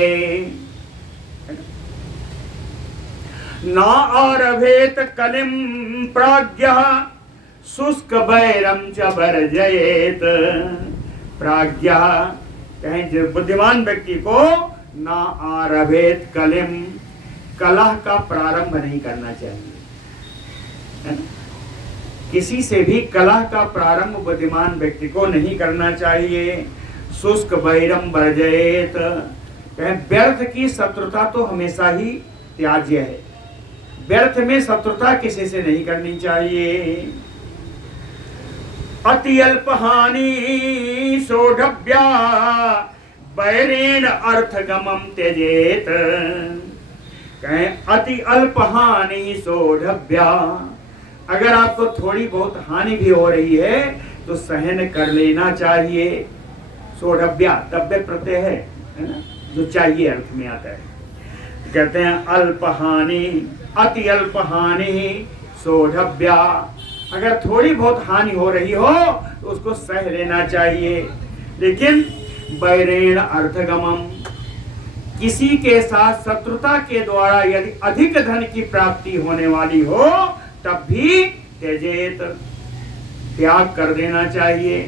न आरभेत कलिम प्राज्ञः शुष्क वैरम च वर्जयेत। प्राज्ञः कहें जो बुद्धिमान व्यक्ति को न आरभेत कलिम, कलह का प्रारंभ नहीं करना चाहिए, है ना? किसी से भी कलह का प्रारंभ बुद्धिमान व्यक्ति को नहीं करना चाहिए। शुष्क वैरम वर्जयेत, कहें व्यर्थ की शत्रुता तो हमेशा ही त्याज्य है, व्यर्थ में शत्रुता किसी से नहीं करनी चाहिए। अति अल्प हानि सोढ़व्या वैरेण अर्थगमं त्यजेत। कहें अति अल्प हानि सोढ़व्या, अगर आपको थोड़ी बहुत हानि भी हो रही है तो सहन कर लेना चाहिए। सोढ़व्या तव्य प्रत्यय है ना, जो चाहिए अर्थ में आता है। कहते हैं अल्प हानि, अति अल्प हानि सोढ़व्या, अगर थोड़ी बहुत हानि हो रही हो तो उसको सह लेना चाहिए। लेकिन वैरेण अर्थगमम, किसी के साथ शत्रुता के द्वारा यदि अधिक धन की प्राप्ति होने वाली हो तब भी त्यजेत, त्याग कर देना चाहिए।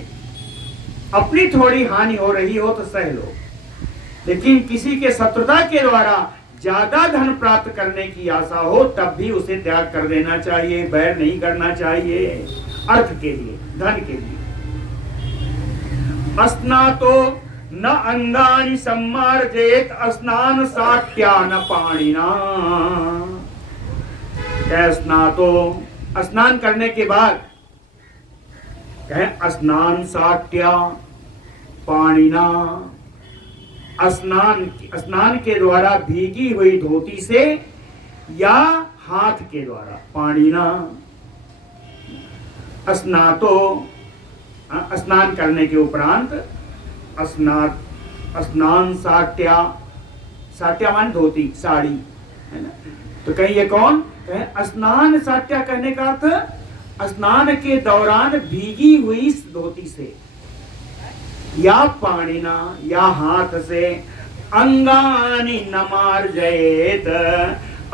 अपनी थोड़ी हानि हो रही हो तो सह लो, लेकिन किसी के शत्रुता के द्वारा ज्यादा धन प्राप्त करने की आशा हो तब भी उसे त्याग कर देना चाहिए, बैर नहीं करना चाहिए अर्थ के लिए, धन के लिए। अस्नातो न अंगानि सम्मार्जेत स्नान साट्या न पाणिना। स्नातो, स्नान करने के बाद स्नान साट्या पाणिना, स्नान के द्वारा भीगी हुई धोती से या हाथ के द्वारा, पाणिना। स्नातो, स्नान करने के उपरांत स्नान साट्या, साट्या मान धोती, साड़ी, है ना? तो कहीं ये कौन कहें स्नान साट्या कहने का अर्थ स्नान के दौरान भीगी हुई धोती से या पाणिना या हाथ से, अंगानि न मार्जयेत,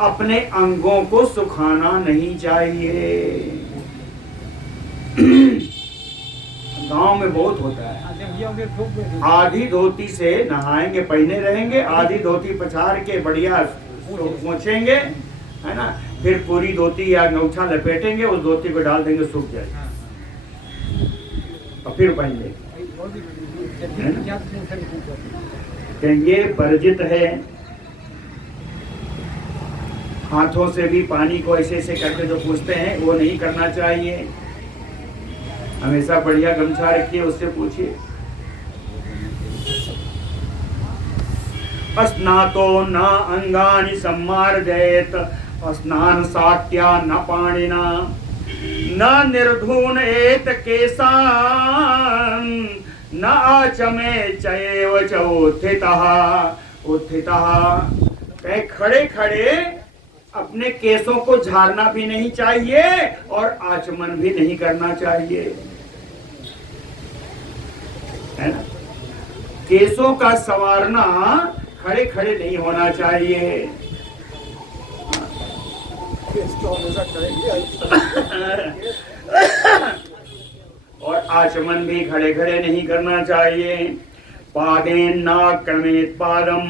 अपने अंगों को सुखाना नहीं चाहिए। गांव में बहुत होता है, आधी धोती से नहाएंगे, पहने रहेंगे, आधी धोती पछाड़ के बढ़िया पोंछेंगे, है ना, फिर पूरी धोती या अंगूठा लपेटेंगे, उस धोती को डाल देंगे, सूख जाएगी और फिर पहन लेंगे। ये वर्जित है। हाथों से भी पानी को ऐसे ऐसे करके जो पूछते हैं वो नहीं करना चाहिए। हमेशा बढ़िया गमछा रखिए, उससे पूछिए। स्नातो न अंगानि सम्मार्जयेत स्नान साट्या न पाणिना न निर्धूनयेत केशान न आचमे चैव च उत्थितः। उत्थितः खड़े खड़े अपने केसों को झाड़ना भी नहीं चाहिए और आचमन भी नहीं करना चाहिए, है ना? केसों का संवारना खड़े खड़े नहीं होना चाहिए। और आचमन भी खड़े खड़े नहीं करना चाहिए। पादेन नाक्रमेत पादम,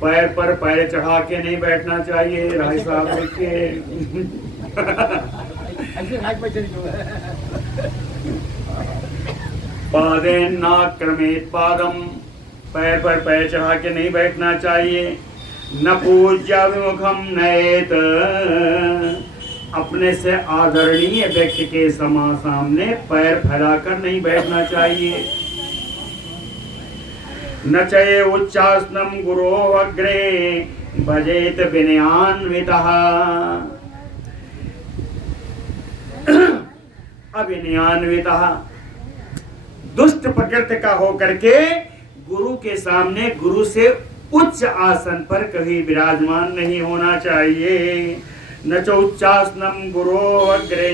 पैर पर पैर चढ़ा के नहीं बैठना चाहिए। राय साहब देखिए पादेन नाक्रमेत पादम, पैर पर पैर चढ़ा के नहीं बैठना चाहिए। न पूज्य विमुखम नयेत, अपने से आदरणीय व्यक्ति के सामने पैर फैलाकर नहीं बैठना चाहिए। न चये उच्चासनम गुरो अग्रे भजेत विनयान्वितः। अविनयान्वितः, दुष्ट प्रकृति का होकर के गुरु के सामने गुरु से उच्च आसन पर कभी विराजमान नहीं होना चाहिए। न च उच्चासनम गुरो अग्रे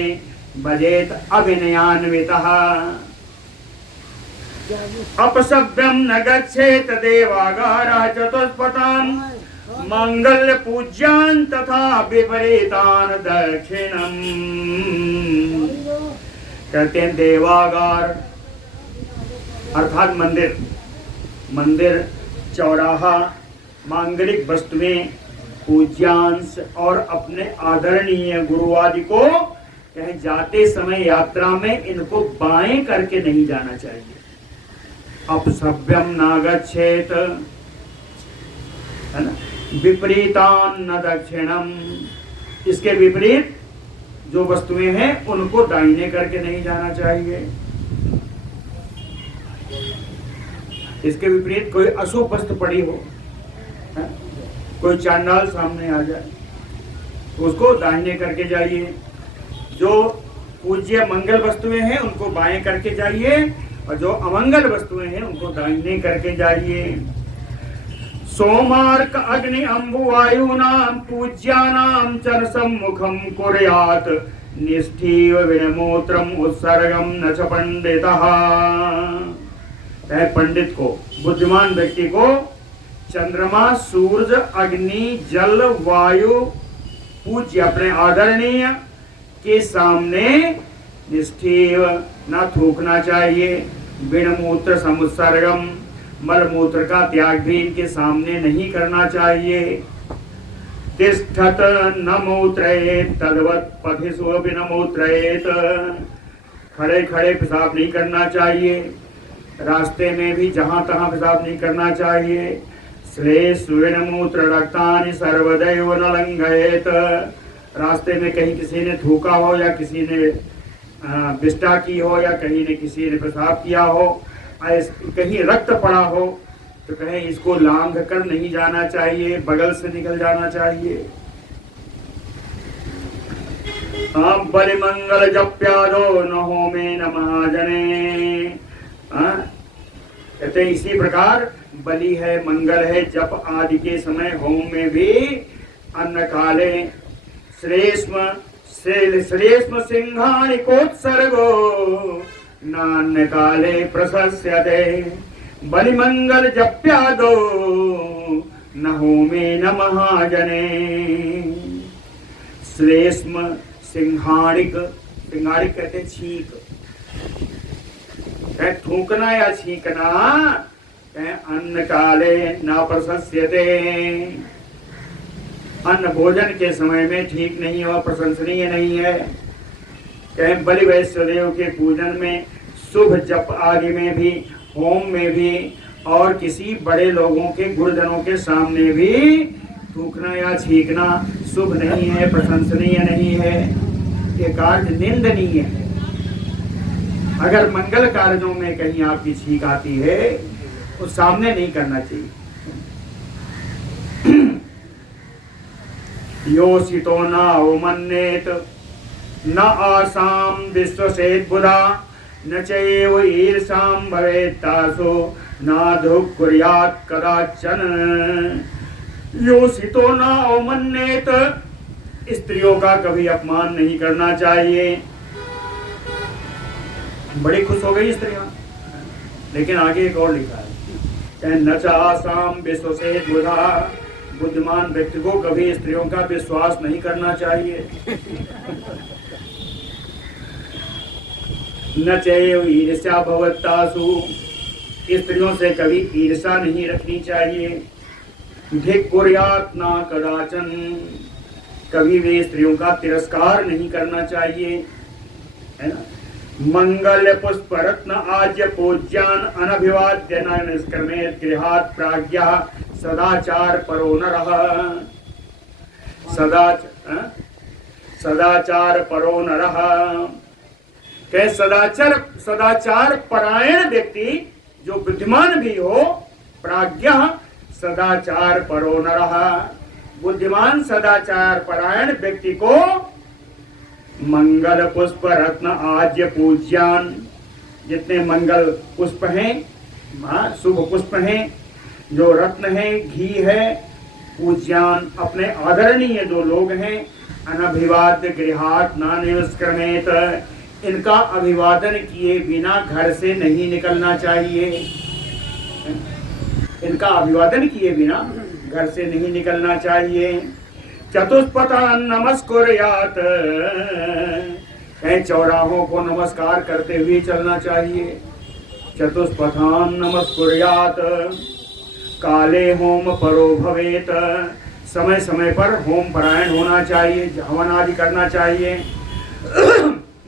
भजेत अविनयान्वितः। अपसभ्यम न गच्छेत देवागारः चतुष्पथान् मंगल पूज्यान तथा विपरीतान दक्षिणम। कहते हैं देवागार अर्थात मंदिर, मंदिर चौराहा, मांगलिक वस्तुएं, पूज्यांश और अपने आदरणीय गुरु आदि को कहीं जाते समय यात्रा में इनको बाएं करके नहीं जाना चाहिए। अपसभ्यम न गच्छेत, है ना, विपरीतान न दक्षिणम, इसके विपरीत जो वस्तुएं हैं उनको दाहिने करके नहीं जाना चाहिए। इसके विपरीत कोई अशुभ वस्तु पड़ी हो, है? कोई चांडाल सामने आ जाए तो उसको दाहिने करके जाइए। जो पूज्य मंगल वस्तुएं हैं उनको बाएं करके जाइए और जो अमंगल वस्तुएं हैं उनको दाहिने करके जाइए। सोमार्क अग्नि अम्बुवायुनां पूज्यानां च सम्मुखं कुर्यात् निष्ठीव विनमूत्रम उत्सर्गम न च पंडितः। पंडित को, बुद्धिमान व्यक्ति को चंद्रमा, सूरज, अग्नि, जल, वायु पूज्य अपने आदरणीय के सामने निष्ठीव न थूकना चाहिए। विनमूत्र समुत्सर्गम, मलमूत्र का त्याग भी इनके सामने नहीं करना चाहिए। तिष्ठत न मूत्रेत तद्वत् पथिषु अपि न मूत्रेत, खड़े खड़े पेशाब नहीं करना चाहिए। रास्ते में भी जहां तहां पेशाब नहीं करना चाहिए। श्लेष विनमूत्र रक्तानि सर्वदैव न लंघयेत, रास्ते में कहीं किसी ने थूका हो या किसी ने विष्टा की हो या कहीं ने किसी ने पेशाब किया हो, कहीं रक्त पड़ा हो तो कहें इसको लांघ कर नहीं जाना चाहिए, बगल से निकल जाना चाहिए। बलि मंगल जप्यादो न होमे न महाजने, कहते इसी प्रकार बलि है, मंगल है, जप आदि के समय होम में भी अन्न काले श्रेष्म सिंहानिकोत्सर्गो नान्य काले प्रशस्यते। बलिमंगल जप्यादो न होमे न महाजने। श्लेष्म सिंहानिक, सिंहानिक कहते छींक, थूकना या छींकना, अन्न काले न प्रशस्यते, अन्न भोजन के समय में ठीक नहीं और प्रशंसनीय नहीं है। कहें बलि वैश्वदेव के पूजन में, शुभ जप आदि में भी, होम में भी और किसी बड़े लोगों के गुरुजनों के सामने भी थूकना या छींकना शुभ नहीं है, प्रशंसनीय नहीं है, ये कार्य निंदनीय है। अगर मंगल कार्यों में कहीं आपकी छींक आती है तो सामने नहीं करना चाहिए। योषितो न अवमन्येत न आसाम विश्वसेत बुधा न चैव ईर्षां भवेत् तासो न दुःख कुर्यात् कदाचन। योषितो न अवमन्येत, स्त्रियों का कभी अपमान नहीं करना चाहिए। बड़ी खुश हो गई स्त्रियां, लेकिन आगे एक और लिखा है, न च आसाम विश्वसेत बुधा, बुद्धिमान व्यक्ति को कभी स्त्रियों का विश्वास नहीं करना चाहिए। न चैव ईर्ष्या भवत्तासु, स्त्रियों से कभी ईर्ष्या नहीं रखनी चाहिए। धिक् कुर्यात् न कदाचन, कभी भी स्त्रियों का तिरस्कार नहीं करना चाहिए, है ना। मंगल पुष्प रत्न आज्य पूज्यान अनभिवाद्य न निष्क्रमेत गृहात् प्राज्ञः सदाचार परो नरः। सदाचार परो नरः, के सदाचार परायण व्यक्ति जो बुद्धिमान भी हो, प्राज्ञः सदाचार परो नरः, बुद्धिमान सदाचार परायण व्यक्ति को मंगल पुष्प रत्न आज्य पूज्यान, जितने मंगल पुष्प हैं, शुभ पुष्प हैं, जो रत्न है, घी है, पूज्यान अपने आदरणीय जो लोग हैं, अनभिवाद्य गृहात् न निष्क्रमेत, इनका अभिवादन किए बिना घर से नहीं निकलना चाहिए। इनका अभिवादन किए बिना घर से नहीं निकलना चाहिए। चतुष्पथान नमस्कुर्यात्, चौराहों को नमस्कार करते हुए चलना चाहिए। चतुष्पथान नमस्कुर्यात्, काले होम परो भवेत, समय समय पर होम परायण होना चाहिए, हवन आदि करना चाहिए।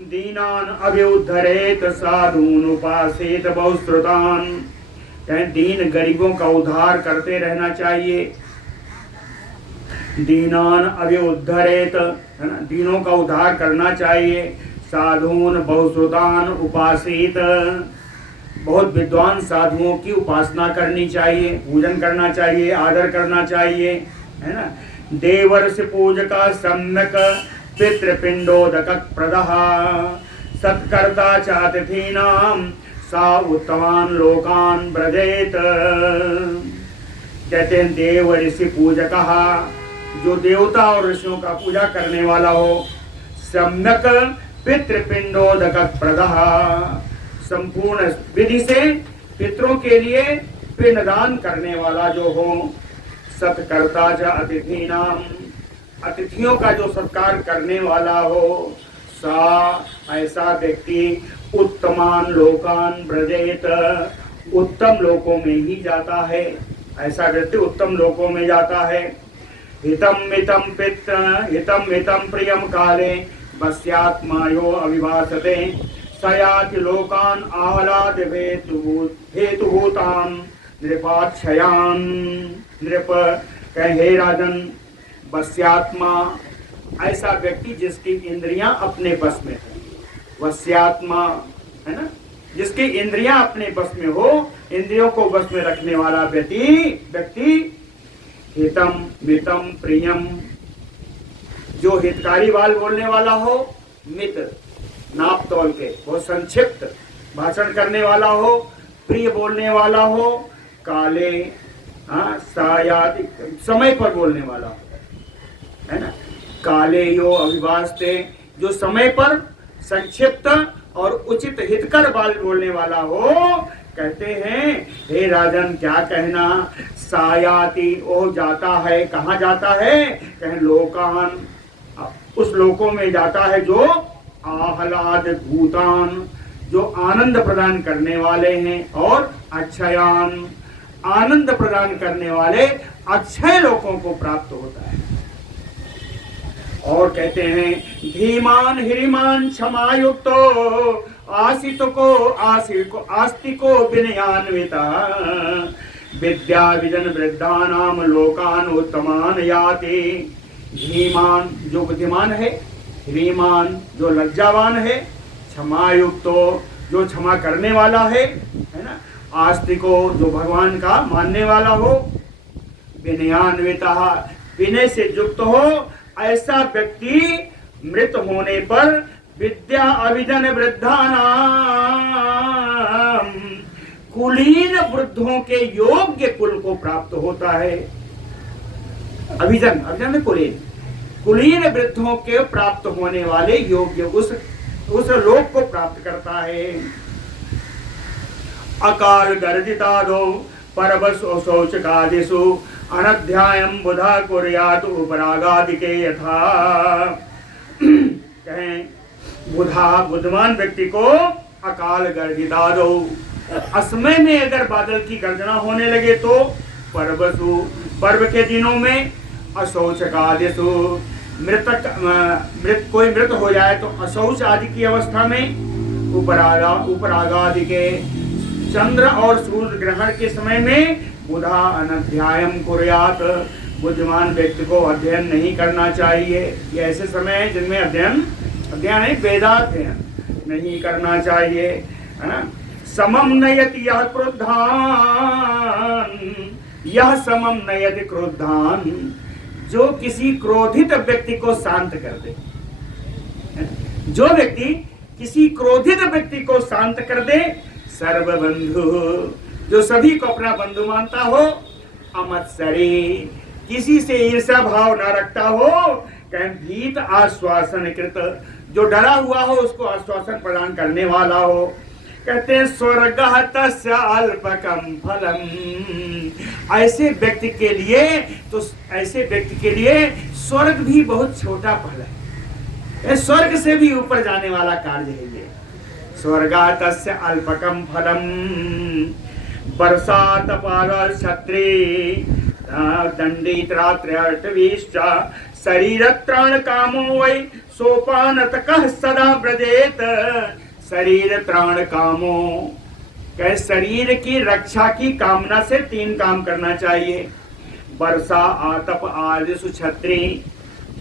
दीनान अभ्युद्धरेत साधून उपासेत बहुश्रुतान, दीन गरीबों का उद्धार करते रहना चाहिए। दीनान अभ्युद्धरेत, है ना, दीनों का उद्धार करना चाहिए। साधून बहुश्रुतान उपासित, बहुत विद्वान साधुओं की उपासना करनी चाहिए, पूजन करना चाहिए, आदर करना चाहिए, है ना। देवर्ष पूजका सम्यक पितृपिंडोदक प्रदः, सत्कर्ता चातिथीनाम सा उत्तमान लोकान व्रजेत। कहते हैं देव ऋषि पूजकः, जो देवता और ऋषियों का पूजा करने वाला हो। सम्यक पितृपिंडोदक प्रदः, संपूर्ण विधि से पितरों के लिए पिंडदान करने वाला जो हो। सत्कर्ता च अतिथीनाम, अतिथियों का जो सत्कार करने वाला हो। सा, ऐसा व्यक्ति उत्तमान लोकान व्रजेत, उत्तम लोकों में ही जाता है। ऐसा व्यक्ति उत्तम लोकों में जाता है। हितम मितम पित्र हितम मितम प्रियम काले बस्यात्मा यो अविभासते, सयाति लोकान आह्लाद हेतुभूतान नृपाक्षयान। नृप कहे हे राजन, वश्यात्मा, ऐसा व्यक्ति जिसकी इंद्रियां अपने बस में है। वश्यात्मा, है ना, जिसकी इंद्रियां अपने बस में हो, इंद्रियों को बस में रखने वाला व्यक्ति हितम मितम प्रियम, जो हितकारी बाल बोलने वाला हो, मित नाप तोल के बहुत संक्षिप्त भाषण करने वाला हो, प्रिय बोलने वाला हो, काले सायादि समय पर बोलने वाला हो, है ना। काले यो अभिभाषते, जो समय पर संक्षिप्त और उचित हितकर बाल बोलने वाला हो। कहते हैं हे राजन क्या कहना, सायाति, वो जाता है, कहाँ जाता है, कहें लोकान, उस लोकों में जाता है जो आह्लाद भूतान, जो आनंद प्रदान करने वाले हैं, और अक्षयान, आनंद प्रदान करने वाले अक्षय लोकों को प्राप्त होता है। और कहते हैं धीमान हिरिमान क्षमायुक्तो आस्तिको विनयान्विता, विद्या विजन वृद्धानाम लोकान उत्तमान याति। धीमान जो बुद्धिमान है, ह्रीमान जो लज्जावान है, क्षमायुक्तो जो क्षमा करने वाला है ना, आस्तिको जो भगवान का मानने वाला हो, विनयान्विता विनय से युक्त हो, ऐसा व्यक्ति मृत होने पर विद्या अभिजन वृद्धानाम, कुलीन वृद्धों के योग्य कुल को प्राप्त होता है। अभिजन में कुलीन वृद्धों के प्राप्त होने वाले योग्य उस लोक को प्राप्त करता है। अकाल गर्जितादो परवसो शौचकादिषु अनध्यायम बुधा कुर्यात उपरागादिके यथा। कहें बुद्धिमान व्यक्ति को अकाल गर्जितादो, असमय में अगर बादल की गर्जना होने लगे तो, परवसु पर्व के दिनों में, अशौचकादिषु कोई मृत हो जाए तो अशौच आदि की अवस्था में, उपरागादि के चंद्र और सूर्य ग्रहण के समय में, बुधा अनध्यायम कुर्यात, बुद्धिमान व्यक्ति को अध्ययन नहीं करना चाहिए। ये ऐसे समय है जिनमें अध्ययन वेदाध्ययन नहीं करना चाहिए, है ना। समम नयति यह क्रोधान, यह समम नयति क्रोधान, जो किसी क्रोधित व्यक्ति को शांत कर दे। जो व्यक्ति किसी क्रोधित व्यक्ति को शांत कर दे, सर्वबंधु, जो सभी को अपना बंधु मानता हो, अमत्सरी, किसी से ईर्ष्या भाव न रखता हो, कहें भीत आश्वासन कृत, जो डरा हुआ हो उसको आश्वासन प्रदान करने वाला हो। कहते हैं स्वर्गः तस्य अल्पकम फलम। ऐसे व्यक्ति के लिए स्वर्ग भी बहुत छोटा फल है। स्वर्ग से भी ऊपर जाने वाला कार्य है ये। स्वर्गः तस्य अल्पकम फलम वर्षात पार क्षत्रे दंडित्रात्रयर्टवीश्च शरीरत्राण कामो वै सोपानतकः सदा व्रजेत। शरीर त्राण कामो, कहे शरीर की रक्षा की कामना से 3 काम करना चाहिए। वर्षा आतप आदिशु छत्री,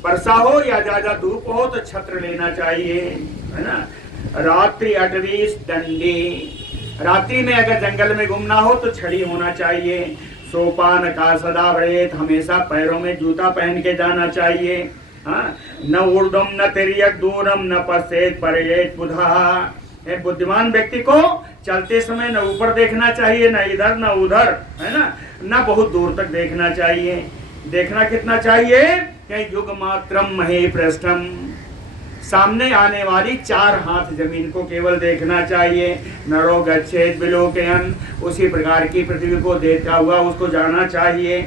वर्षा हो या ज्यादा धूप हो तो छत्र लेना चाहिए, है ना। रात्रि अटवीस दंडी, रात्रि में अगर जंगल में घूमना हो तो छड़ी होना चाहिए। सोपान का सदा व्रजेत, हमेशा पैरों में जूता पहन के जाना चाहिए। हाँ, न ऊर्ध्वम न तिर्यक दूरम न पश्चेत परेत बुधा। एक बुद्धिमान व्यक्ति को चलते समय न ऊपर देखना चाहिए, न इधर न उधर, है ना, न बहुत दूर तक देखना चाहिए। देखना कितना चाहिए कि युग मात्रम महे पृष्ठम, सामने आने वाली 4 हाथ जमीन को केवल देखना चाहिए। नरो गच्छेत बिलोकयन, उसी प्रकार की पृथ्वी को देखता हुआ उसको जाना चाहिए।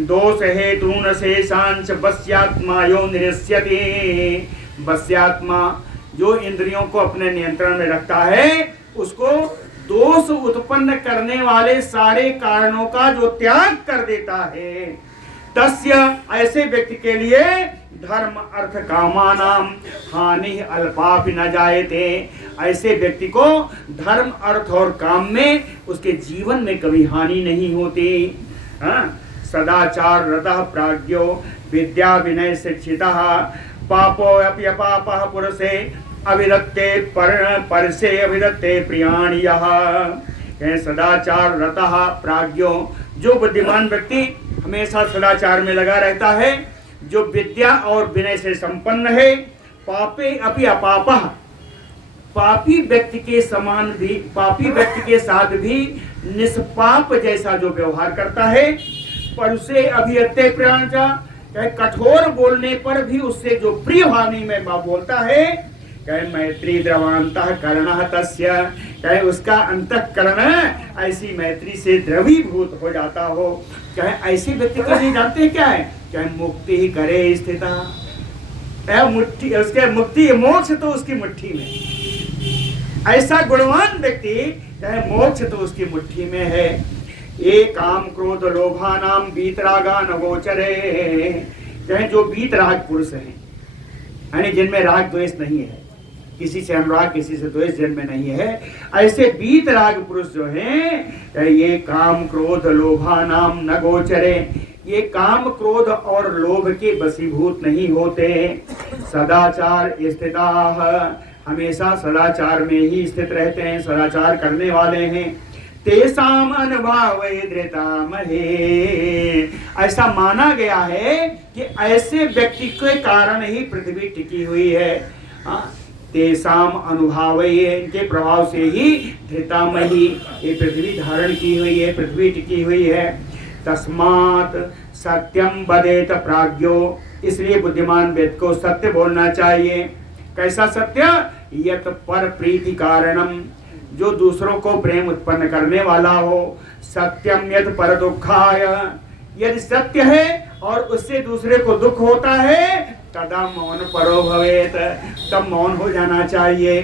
दोष हेतु न शेषांच बस्यात्मा यो निरस्यति, बस्यात्मा जो इंद्रियों को अपने नियंत्रण में रखता है उसको दोष उत्पन्न करने वाले सारे कारणों का जो त्याग कर देता है, तस्य ऐसे व्यक्ति के लिए धर्म अर्थ कामानाम हानि अल्पापि न जायते। ऐसे व्यक्ति को धर्म अर्थ और काम में उसके जीवन में कभी हानि नहीं होती। हाँ, सदाचार रतः प्राज्ञो विद्या विनय शिक्षितः पापो अप्यपापः पुरुषे अविरक्ते परसे अविरक्ते प्रियाणि यः। सदाचार रतः प्राज्ञो, जो बुद्धिमान व्यक्ति हमेशा सदाचार में लगा रहता है, जो विद्या और विनय से संपन्न है। पापे अपि अपापः, पापी व्यक्ति के समान भी, पापी व्यक्ति के साथ भी निष्पाप जैसा जो व्यवहार करता है। पर उसे अभियत्ते प्रियाणा, कठोर बोलने पर भी उससे जो प्रिय वाणी में बोलता है, कहे मैत्री द्रवांतः कर्णः तस्य, कहे उसका अंतःकरण ऐसी मैत्री से द्रवीभूत हो जाता हो। कहे ऐसे व्यक्ति के लिए जानते हैं क्या है, कहे मुक्ति ही करे स्थिता, मुट्ठी उसके मुक्ति मोक्ष तो उसकी मुट्ठी में। ऐसा गुणवान व्यक्ति कहे मोक्ष तो उसकी मुट्ठी में है। ये काम क्रोध लोभानाम वीतरागा न गोचरे, कहे जो वीतराग पुरुष हैं, यानी जिनमें राग द्वेष नहीं है, किसी से अनुराग किसी से द्वेष जिनमें नहीं है, ऐसे वीतराग पुरुष जो हैं, ये काम क्रोध लोभानाम न गोचरे, ये काम क्रोध और लोभ के वशीभूत नहीं होते। सदाचार स्थिताः, हमेशा सदाचार में ही स्थित रहते हैं, सदाचार करने वाले हैं। तेसाम अनुभावे धृतामहे, ऐसा माना गया है कि ऐसे व्यक्ति के कारण ही पृथ्वी टिकी हुई है। तेसाम अनुभावे, इनके प्रभाव से ही धृतामही, ये पृथ्वी धारण की हुई है, पृथ्वी टिकी हुई है। तस्मात् सत्यम वदेत प्राज्ञो, इसलिए बुद्धिमान व्यक्ति को सत्य बोलना चाहिए। कैसा सत्य? यत पर प्रीति कारणम, जो दूसरों को प्रेम उत्पन्न करने वाला हो। सत्यम यत पर दुखाय, यदि सत्य है और उससे दूसरे को दुख होता है, तदा मौन परो भवेत, तब मौन हो जाना चाहिए।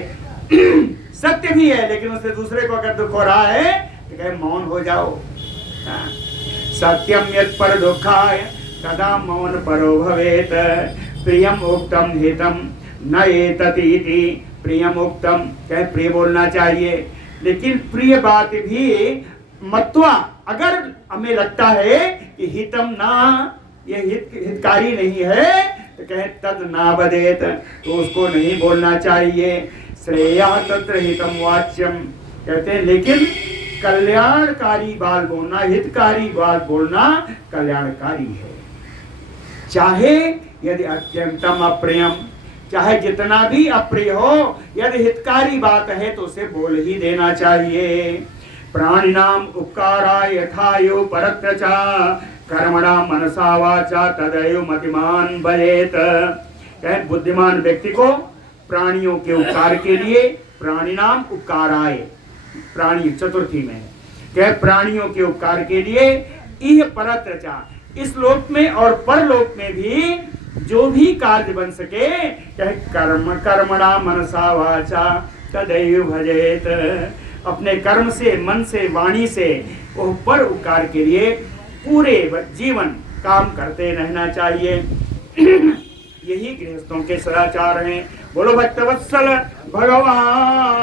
सत्य भी है लेकिन उससे दूसरे को अगर दुख हो रहा है तो कहे मौन हो जाओ। सत्यम यत पर दुखाय तदा मौन परो भवेत। प्रियम उक्तम हितम न एततीति, प्रियम उक्तम, कहे प्रिय बोलना चाहिए, लेकिन प्रिय बात भी मत्वा, अगर हमें लगता है कि हितम ना, ये हितकारी नहीं है, तो कहे तद ना वदेत, तो उसको नहीं बोलना चाहिए। श्रेया तत्र हितम वाच्यम, कहते हैं लेकिन कल्याणकारी बात बोलना, हितकारी बात बोलना कल्याणकारी है। चाहे यदि अत्यंतम अप्रियम, चाहे जितना भी अप्रिय हो, यदि हितकारी बात है तो उसे बोल ही देना चाहिए। प्राणिनाम उपकाराय यथायो परत्र च कर्मणा मनसा वाचा तदयो मतिमान भजेत। बुद्धिमान व्यक्ति को प्राणियों के उपकार के लिए, प्राणी नाम उपकाराय, प्राणी चतुर्थी में है, क्या प्राणियों के उपकार के लिए इह परत्रचा, इस लोक में और परलोक में भी जो भी कार्य बन सके, चाहे कर्मणा मनसा वाचा तदैव भजेत, अपने कर्म से, मन से, वाणी से वो पर उपकार के लिए पूरे जीवन काम करते रहना चाहिए। यही गृहस्थों के सदाचार हैं। बोलो भक्तवत्सल भगवान।